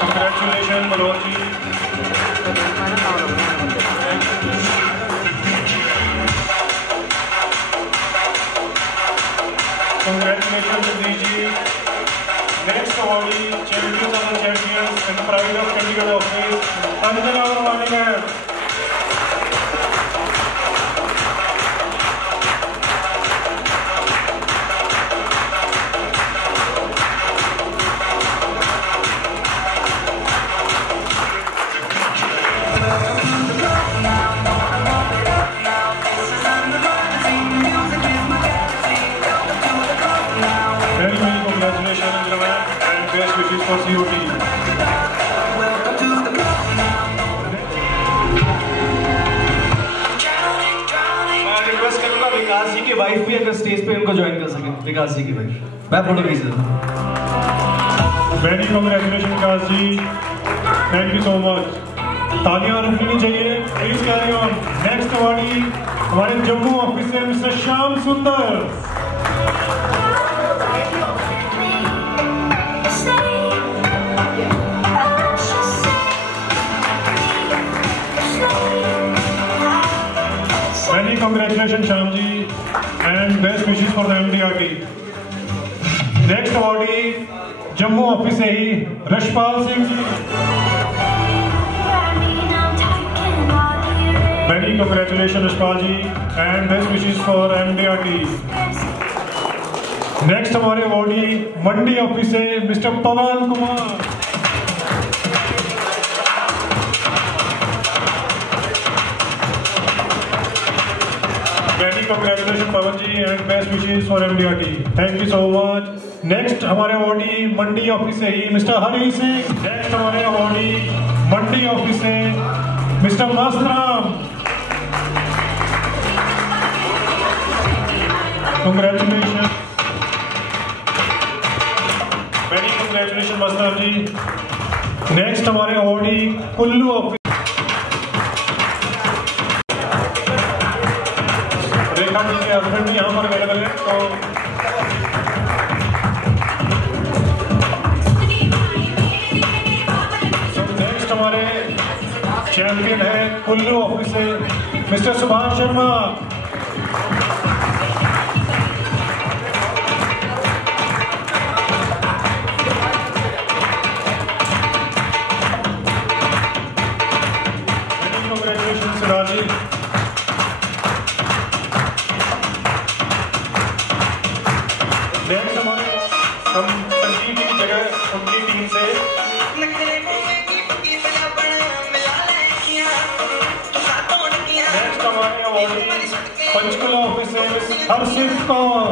Congratulation Manoj ji. executive office, Anjana Varmanikar. For COT. मैं रिक्वेस्ट करूंगा विकास जी की वाइफ भी अगर स्टेज पे उनको ज्वाइन कर सके, विकास जी की वाइफ। मैं फोटो खींच देता हूँ। Very congratulation Vikas ji, thank you so much. तालियां रुकनी चाहिए, please carry on. Next awardee हमारे जम्मू ऑफिस से mister Shyam Sundar. Many congratulations Shyam ji and best wishes for the MDRT. Next awardee Jammu office से ही Rashpal Singh ji. Many congratulations Rashpal ji and best wishes for MDRT. Next हमारे अवार्डी मंडी ऑफिस से mister Pawan Kumar. Many congratulations Pawan ji and best wishes for MDRT. Thank you so much. Next हमारे अवार्डी मंडी ऑफिस से ही मिस्टर हरी सिंह। Next हमारे अवार्डी मंडी ऑफिस से mister Mastram. Congratulations. Many congratulations Mastram ji. Next हमारे अवार्डी कुल्लू ऑफिस के हस्बैंड भी यहाँ पर अवेलेबल है। तो नेक्स्ट हमारे चैंपियन है कुल्लू ऑफिस से मिस्टर सुभाष शर्मा। कांग्रेचुलेशन सिराज जी। संजीव की जगह उनकी टीम से नेक्स्ट हमारे अवार्डी पंचकुला ऑफिस से हर्षित कौर।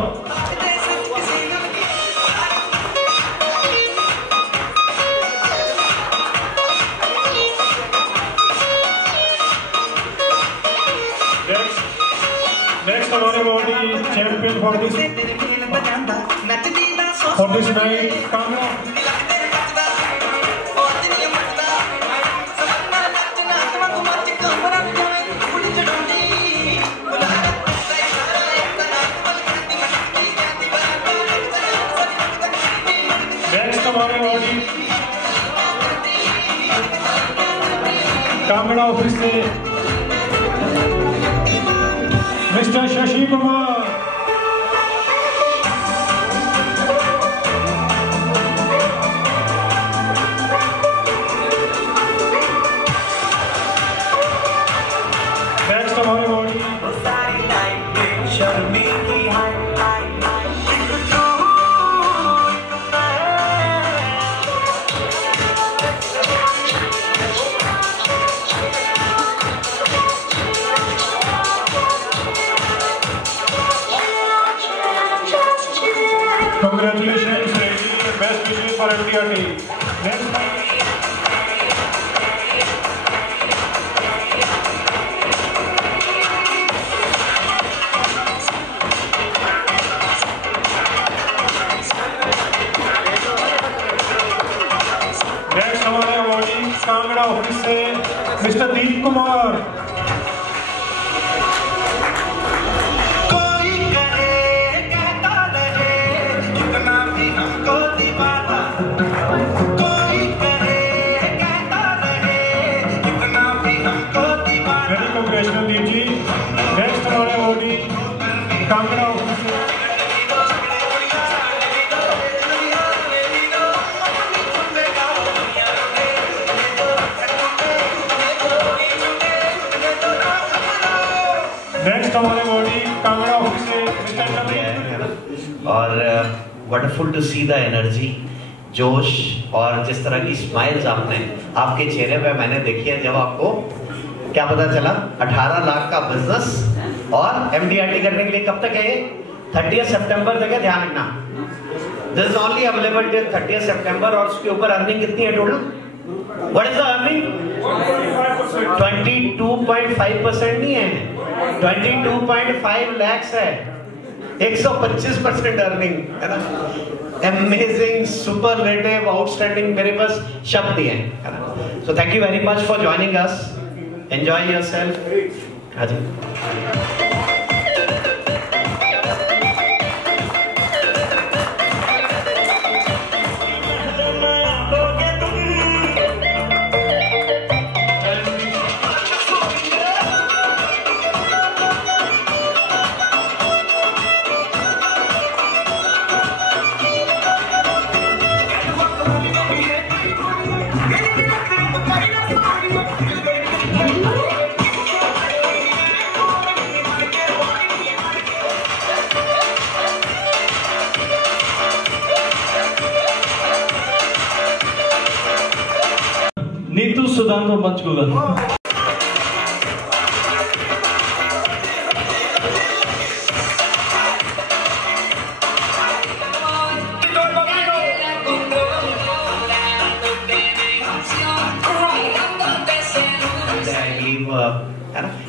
नेक्स्ट हमारे awardee champion for this night Kamra. Next हमारे अवार्डी कांगड़ा ऑफिस से मिस्टर शशि कुमार। नेक्स्ट हमारे awardee Congratulations, best wishes for MDRT. Next. Next हमारे अवार्डी कांगड़ा ऑफिस से mister Deep Kumar. Very congratulation Deep ji. Next हमारे अवार्डी कांगड़ा ऑफिस से नेक्स्ट हमारे बॉडी कांगड़ा ऑफिस से मिस्टर और wonderful to see the energy, जोश और जिस तरह की स्माइल्स आपके चेहरे पे मैंने देखी है। जब आपको क्या पता चला 18 लाख का बिजनेस और एमडीआरटी करने के लिए कब तक है ये? 30 सितंबर तक है, ध्यान रखना। This is only available till 30 सितंबर। और उसके ऊपर अर्निंग कितनी है total? What is the earning? 22.5% नहीं है, 22.5 लाख है, 125% अर्निंग है ना। अमेजिंग, सुपरलेटिव, आउटस्टैंडिंग, मेरे पास शब्द नहीं है ना। So thank you very much for joining us, enjoy yourself. हाँ जी। Neetu Sudhanshu Panchkula.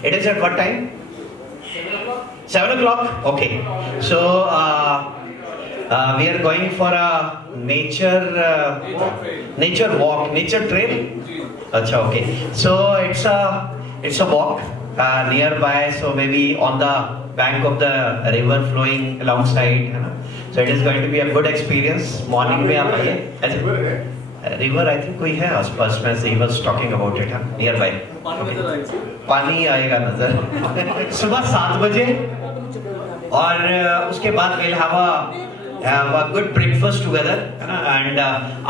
It is at what time? 7 o'clock. Okay. So we are going for a nature walk, nature trail. Acha, okay. So it's a walk nearby. So maybe on the bank of the river flowing alongside. So it is going to be a good experience. Morning में आप आइए. रिवर आई थिंक कोई है आसपास में से, he was talking about it near by. पानी आएगा नजर सुबह 7 बजे और उसके बाद we'll have a good breakfast together and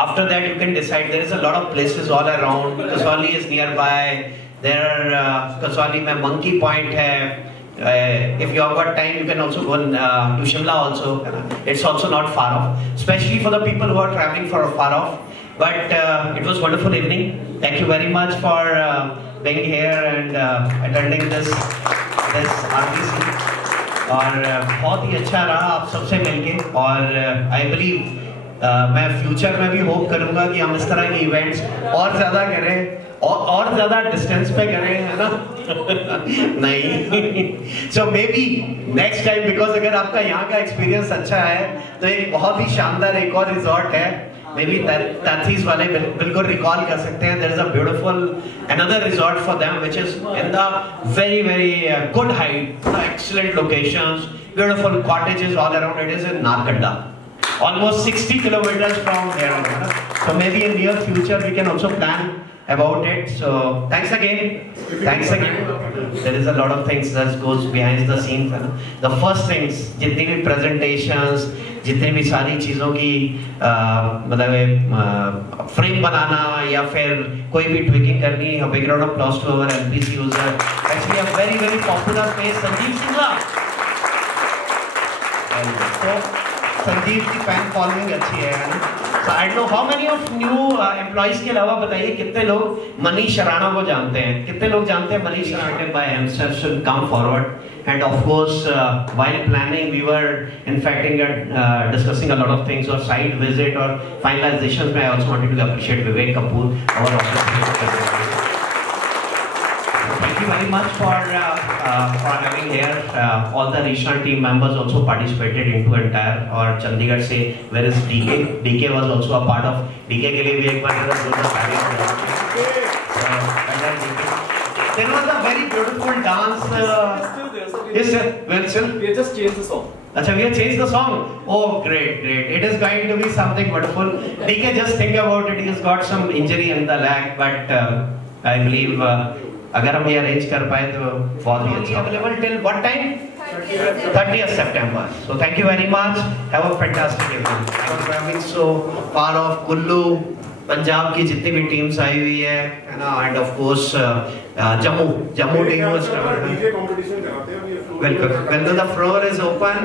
after that you can decide. There is a lot of places all around. Kasoli is nearby. There Kasoli में Monkey Point है. If you have got time, you can also go to Shimla also. It's also not far off, especially for the people who are traveling for far off. But it was wonderful evening. Thank you very much for being here and attending this RBC. और बहुत ही अच्छा रहा आप सबसे मिलके। और I believe मैं फ्यूचर में भी होप करूँगा कि हम इस तरह के इवेंट्स और ज़्यादा करें और ज़्यादा डिस्टेंस पे करें, है ना? नहीं, so maybe next time, because अगर आपका यहाँ का एक्सपीरियंस अच्छा है तो एक बहुत ही शानदार एक और रिजॉर्ट है, मे बी ताथीज वाले बिल्कुल रिकॉल कर सकते हैं। There is a beautiful another resort for them which is in the very very good height, excellent locations, beautiful cottages all around. It is in Narkanda, almost 60 kilometers from here. So maybe in near future we can also plan about it. So thanks again. There is a lot of things that goes behind the scenes. The first things, जितनी भी presentations, जितनी भी सारी चीजों की मतलब फ्रेम बनाना या फिर कोई भी ट्विकिंग करनी, a big round of applause to our LPC user. Actually a very very popular face, Sanjeev Singla. So Sanjeev की फैन फॉलोइंग अच्छी है ना. So I don't know how many of new employees के अलावा बताइए कितने लोग मनीष राणा को जानते हैं, कितने लोग जानते हैं Manish Rana by himself should come forward. And of course while planning we were in fact discussing a lot of things or site visit or finalizations. I also wanted to appreciate Vivek Kapoor, our officer. Thank you very much for having here. All the regional team members also participated into entire और चंडीगढ़ से where is DK? DK was also a part of. DK के लिए भी एक बार there was a very beautiful dance. Yes sir, well sir. We have just changed the song. Achha, we have changed the song. Oh great. It is going to be something wonderful. DK, just think about it. He has got some injury in the leg, but I believe अगर हम ये अरेंज कर पाए तो बहुत ही अच्छा. Available till what time? 30th September. So thank you very much. Have a fantastic evening. Thank you for coming so far off Kullu, Punjab की जितनी भी टीम्स आई हुई है ना, end of course Jammu team was DJ competition कराते हैं अभी। Welcome, the floor is open.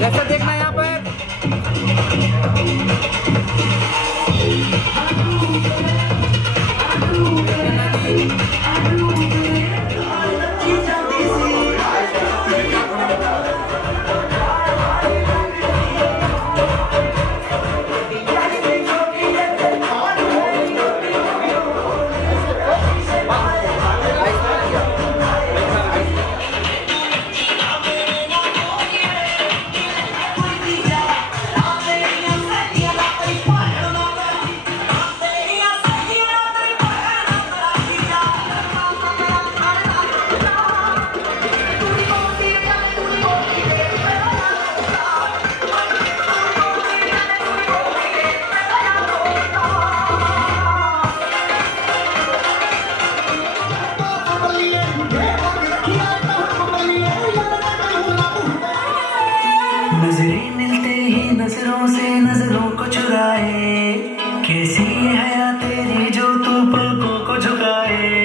Refer देखना यहाँ पर। नजरें मिलते ही नजरों से नजरों को चुराए, कैसी ये हया तेरी जो तू पलकों को झुकाए।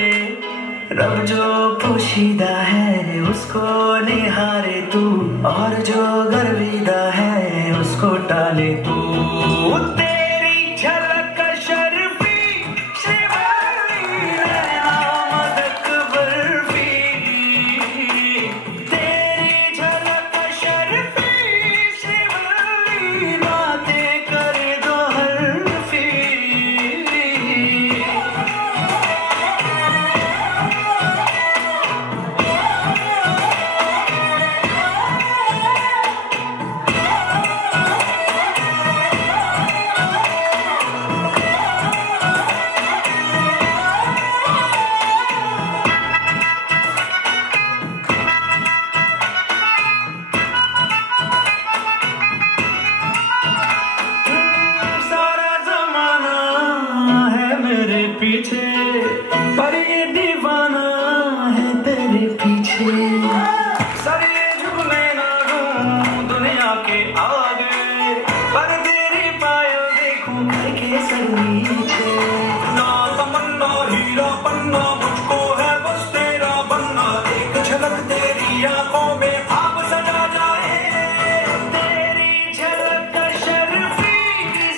रब जो पोशीदा है उसको निहारे तू, और जो गर्विदा है उसको टाले तू। तेरी झलक शर्फी शिवानी नैना मदक बर्फी, तेरी झलक शर्फी शिवानी बातें कर दो हरफी। सारा जमाना है मेरे पीछे, पर ये दीवाना है तेरे पीछे। सर ये झुकने ना दूं दुनिया के आगे, पर तेरी पायल देखूं के सर नीचे। ना तमन्ना हीरा पन्ना, मुझको है बस तेरा बनना, एक झलक तेरी आंखों में ख्वाब सजा जाए। तेरी झलक शर्फी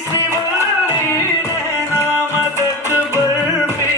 शिवानी नैना मदक बर्फी,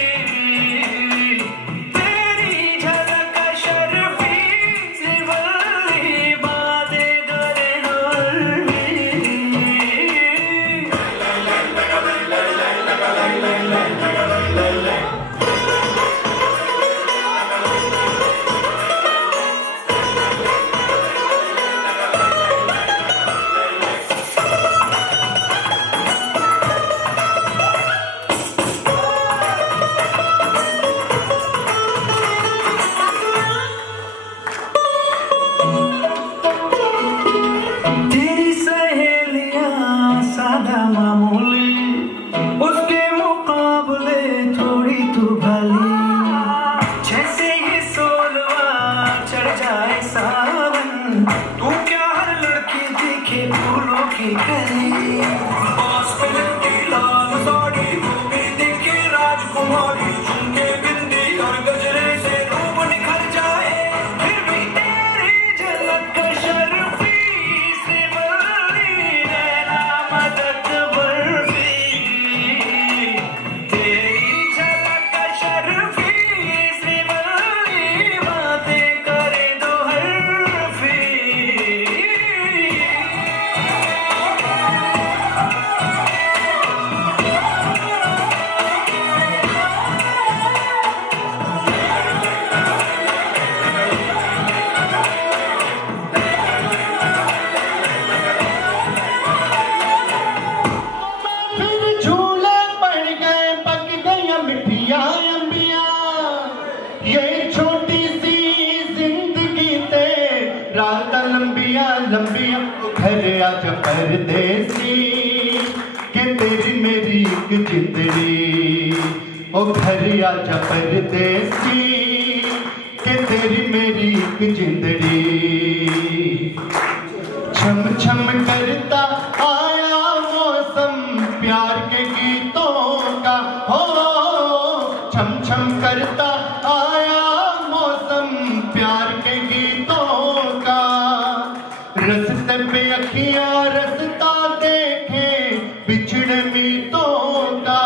तेरी मेरी एक जिंदड़ी ओ घर आजा परदेसी के तेरी मेरी एक जिंदड़ी छम छम करता आया मौसम प्यार के गीतों का हो छम छम करता आया मौसम प्यार के गीतों का रस्ते पे अखियां रस्ता देखे बिछड़े मीतों का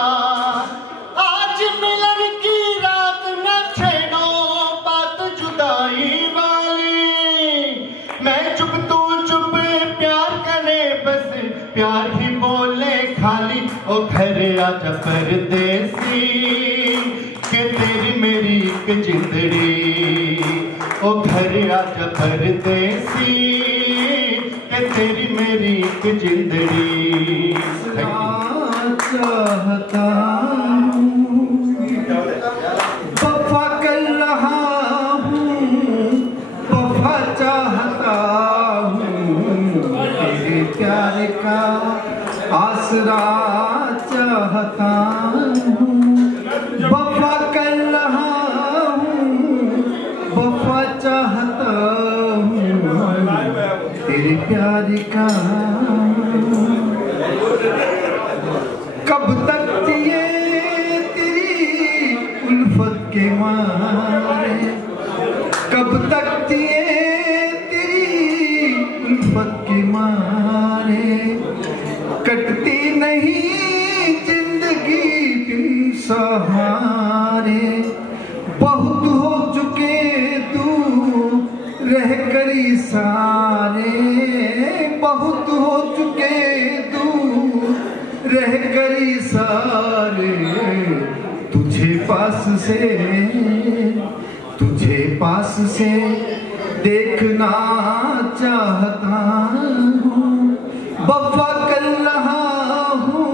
आज मिलन की रात न छेड़ो बात जुदाई वाली मैं चुप तू चुप प्यार करे बस प्यार ही बोले खाली ओ घर आजा परदेसी के तेरी मेरी एक जिंदड़ी ओ घर आजा परदेसी के तेरी मेरी एक जिंदड़ी चाहता वफा कर रहा हूँ वफा चाहता हूँ तेरे प्यार का आसरा चाहता हूँ वफा कर रहा हूँ वफा चाहता हूँ तेरे प्यार का कब तक जिए तेरी उल्फत के मारे कब तक जिए तेरी उल्फत के मारे कटती नहीं जिंदगी बिन सहारे बहुत हो चुके दूर रह करी सारे बहुत हो चुके दूर रह करी सारे तुझे पास से देखना चाहता हूँ वफा कर रहा हूँ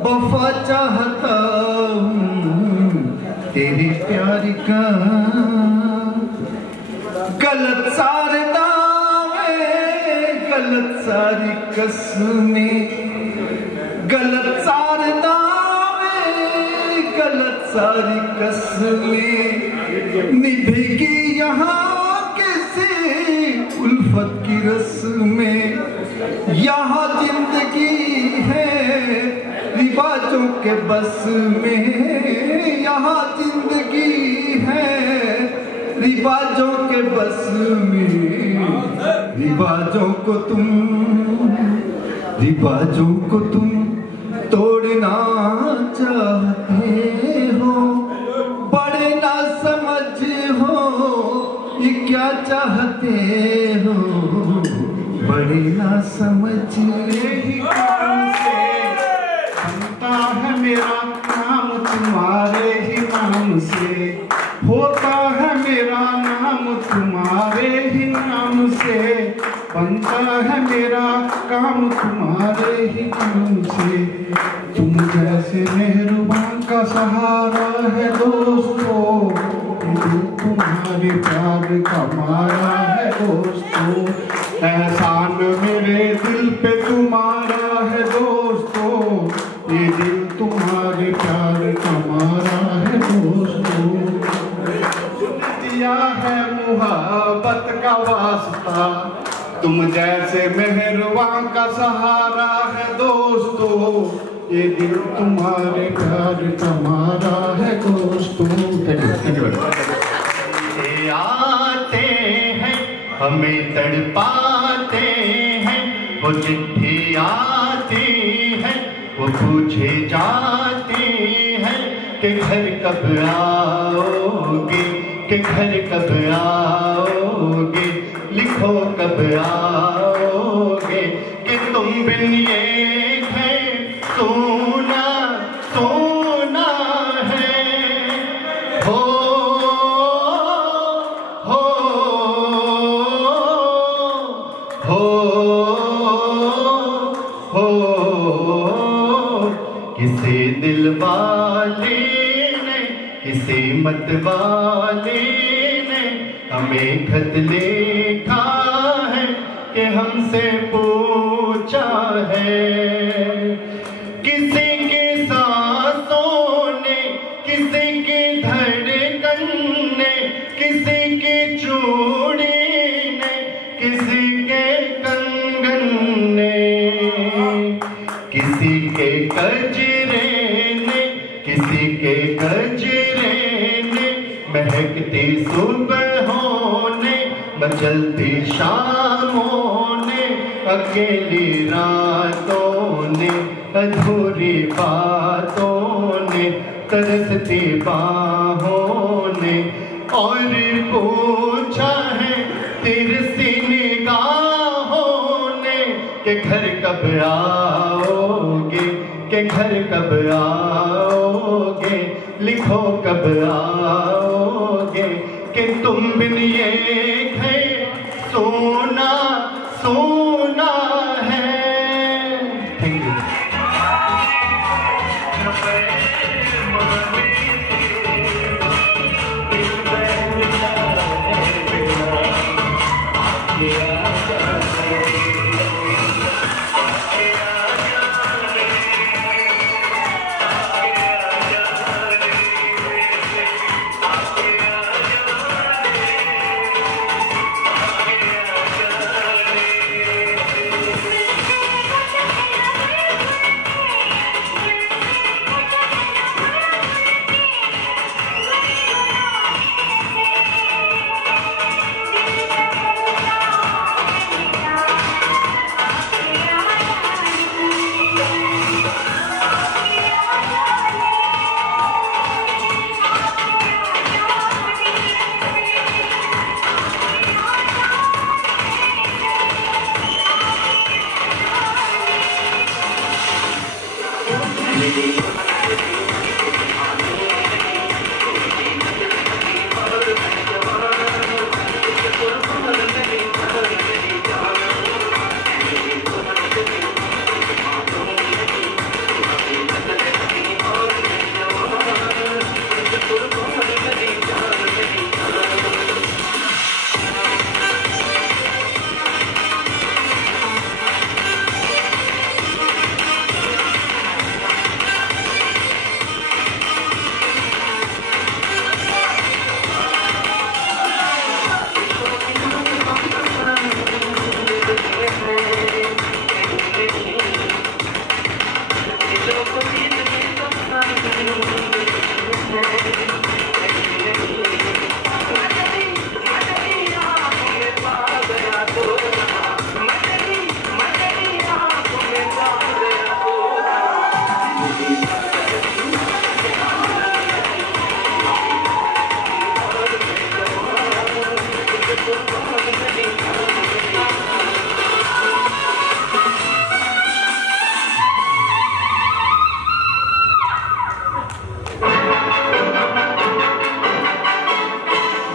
वफा चाहता हूँ तेरे प्यार का गलत सारे दावे गलत सारी कसमें गलत सारे दावे गलत सारी कसमें निभेगी यहाँ कैसे उल्फत की रस्में यहाँ जिंदगी है रिवाजों के बस में यहाँ जिंदगी है रिवाजों के बस में रिवाजों को तुम तोड़ना चाहते हो बड़े ना समझ हो ये क्या चाहते हो बड़े ना समझ ही काम से बनता है मेरा नाम तुम्हारे ही नाम से होता है मेरा नाम तुम्हारे ही नाम से बनता है मेरा काम तुम्हारे ही काम से तुम जैसे मेहरबान का सहारा है दोस्तों तुम्हारे प्यार का मारा है दोस्तों एहसान मेरे दिल पे तुम्हारा है दोस्तों ये दिल तुम्हारे प्यार का मारा है दोस्तों दिया है मुहब्बत का वास्ता तुम जैसे मेहरबान का सहारा है दोस्तों ये दिल तुम्हारे प्यार का मारा है दोस्तों आते हैं हमें तड़पाते हैं वो चिट्ठी आती है वो पूछे जाते हैं कि घर कब आओगे कि घर कब आओगे लिखो कब आओगे कि तुम बिन ये घर सोना सोना है हो किसी दिल वाले ने किसी मत वाले ने हमें खत लिखा है कि हमसे पूछा है चूड़ी ने, किसी के कंगन ने, किसी के गजरे ने, किसी के गजरे ने, महकती सुबहों ने, मचलती शामों ने, अकेली रातों ने, अधूरी बातों ने, तरसती बाहों ने, और पूछा है तिरसी निगाहों ने कि घर कब आओगे, कि घर कब आओगे, लिखो कब आओगे, कि तुम बिन ये घर सोना सोना है। Thank you.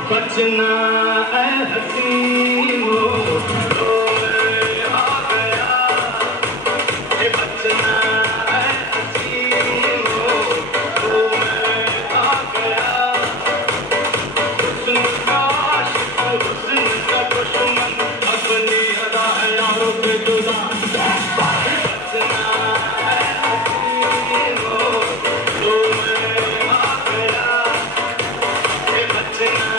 बचना ऐ हसीनो, आ गया, ये बचना ऐ हसीनो, आ गया, हुस्न का आशिक, हुस्न का दुश्मन, अपनी अदा है यारों पे जुदा। बचना ऐ हसीनो, आ गया, ये बचना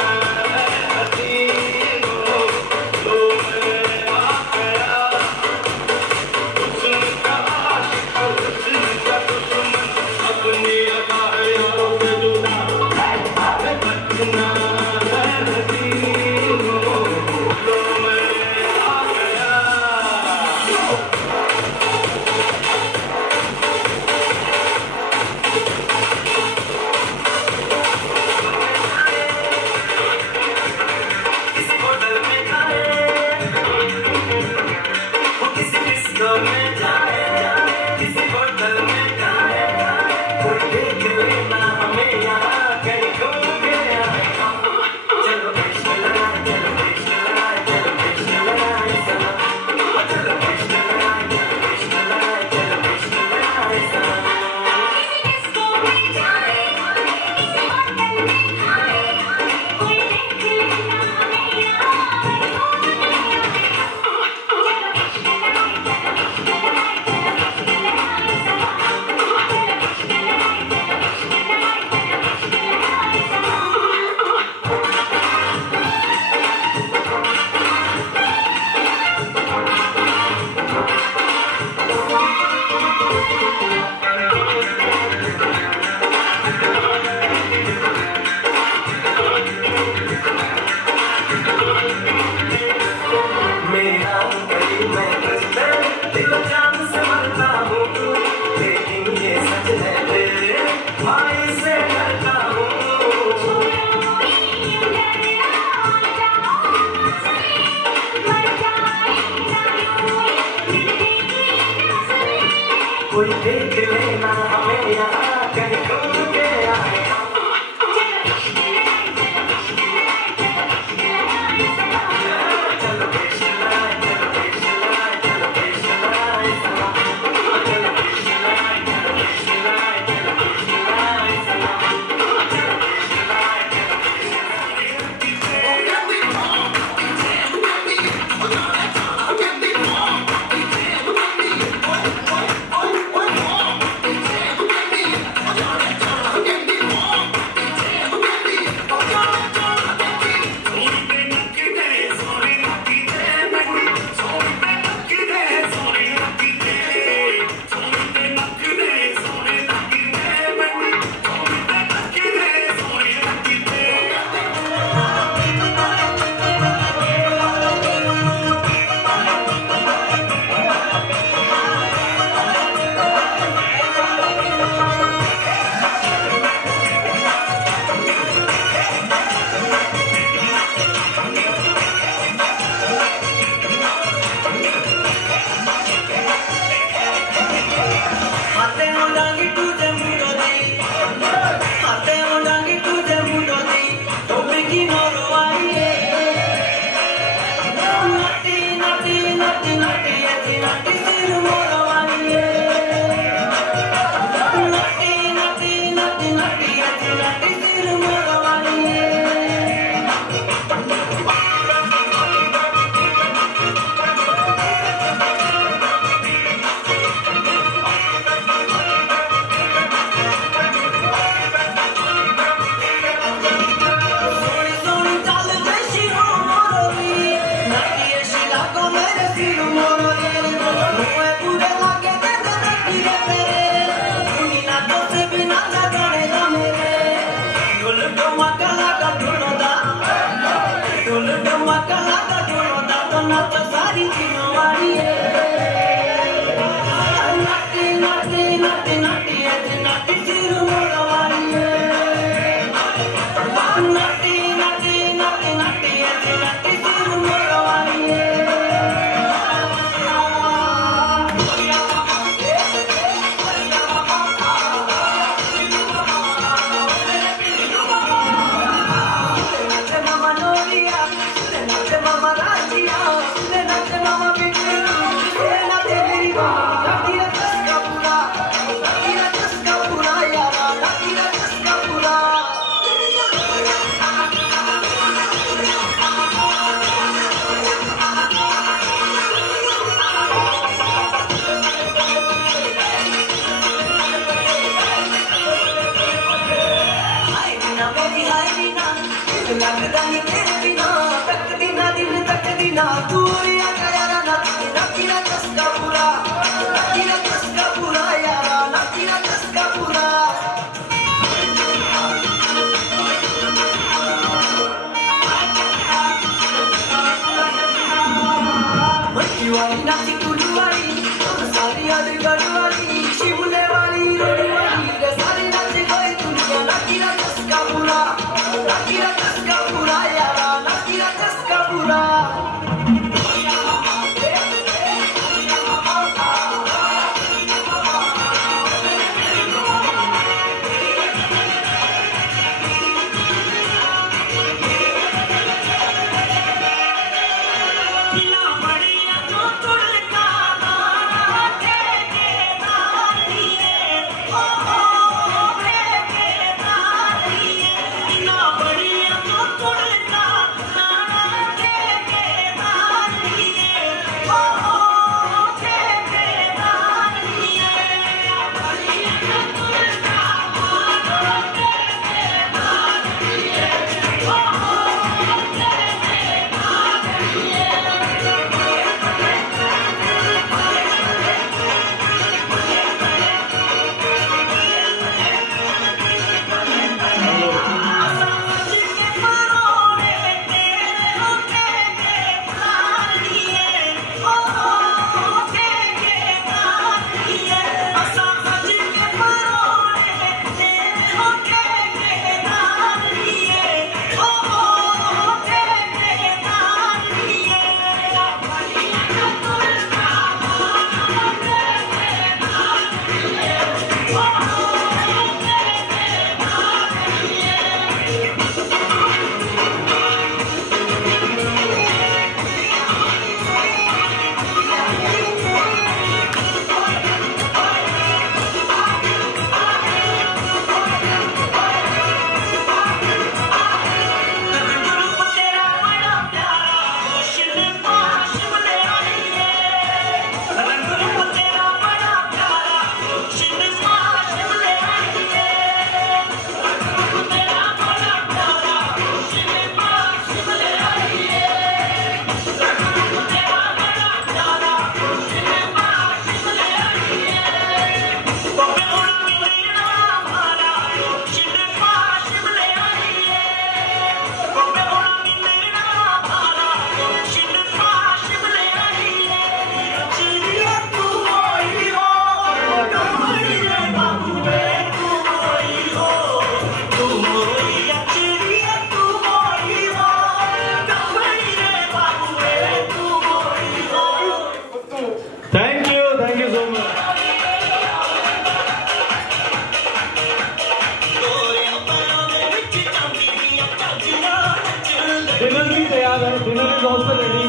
have dinner is also ready.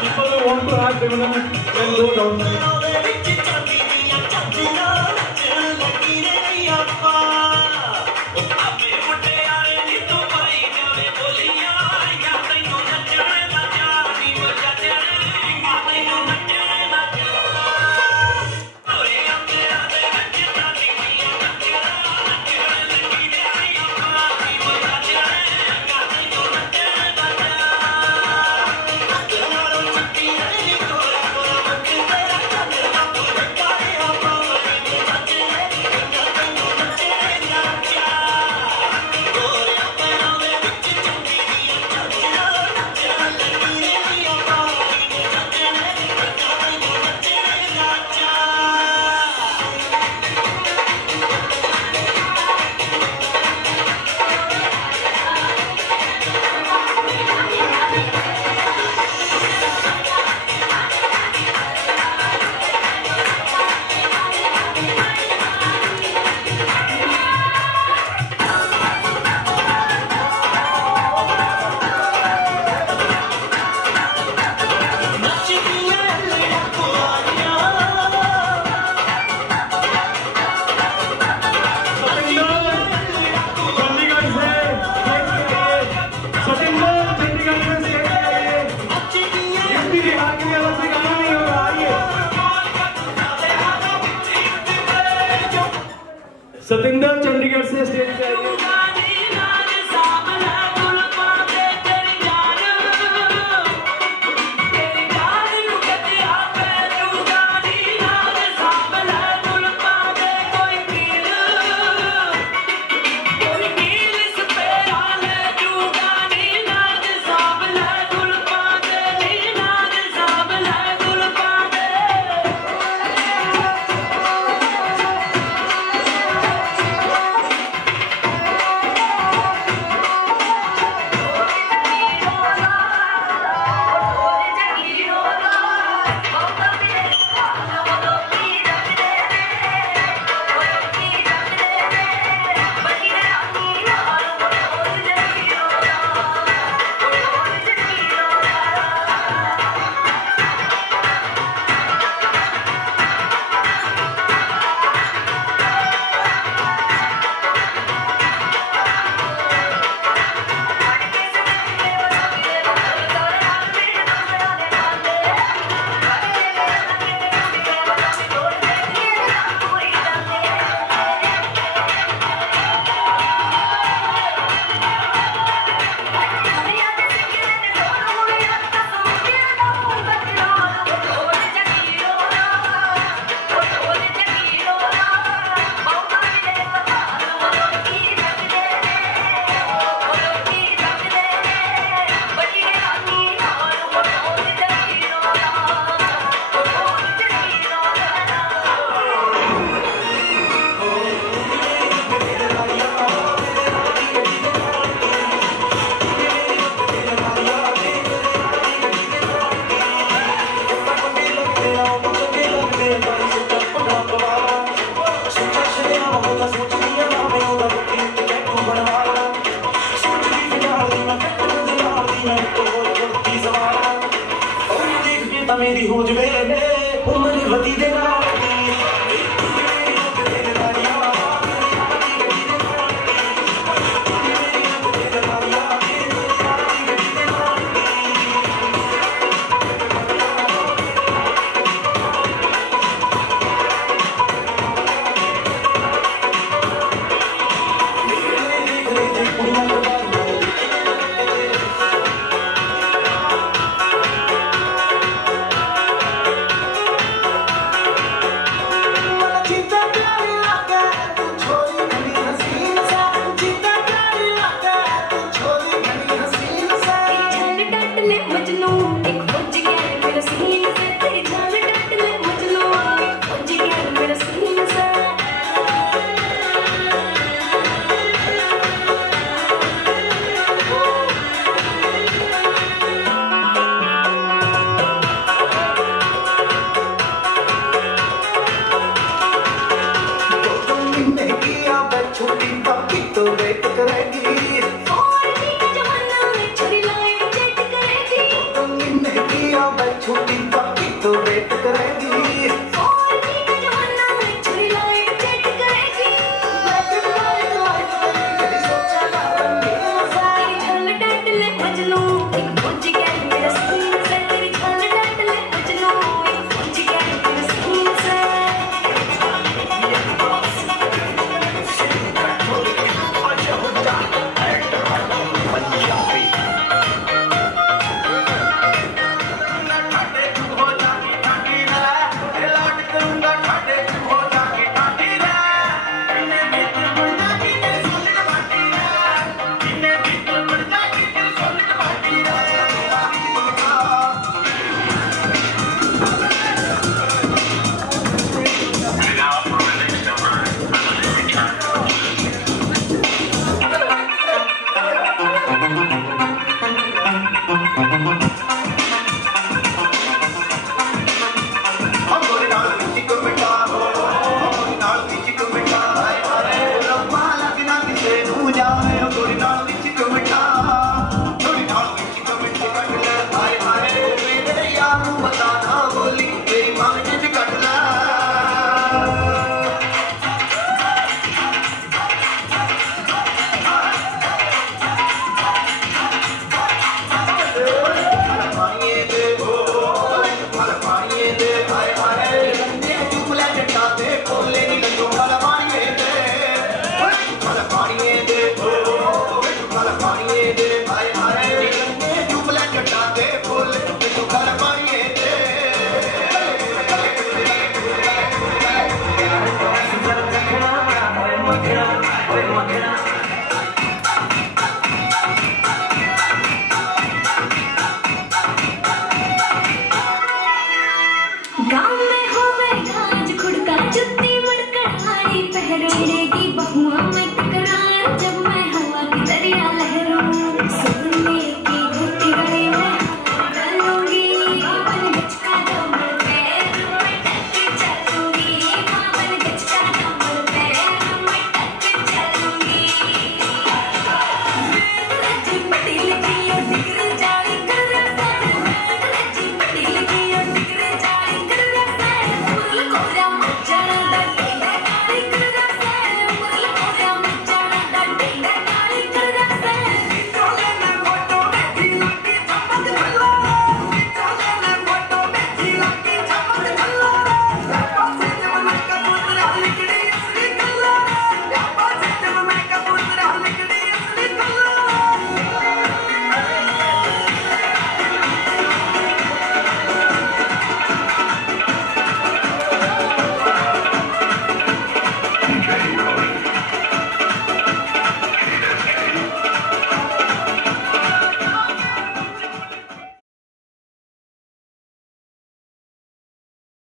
People who want to have dinner can go downstairs. Satinder Chandigarh से स्टेज पे आइए। मेरी हो जवे उम्र वती दे पे मगना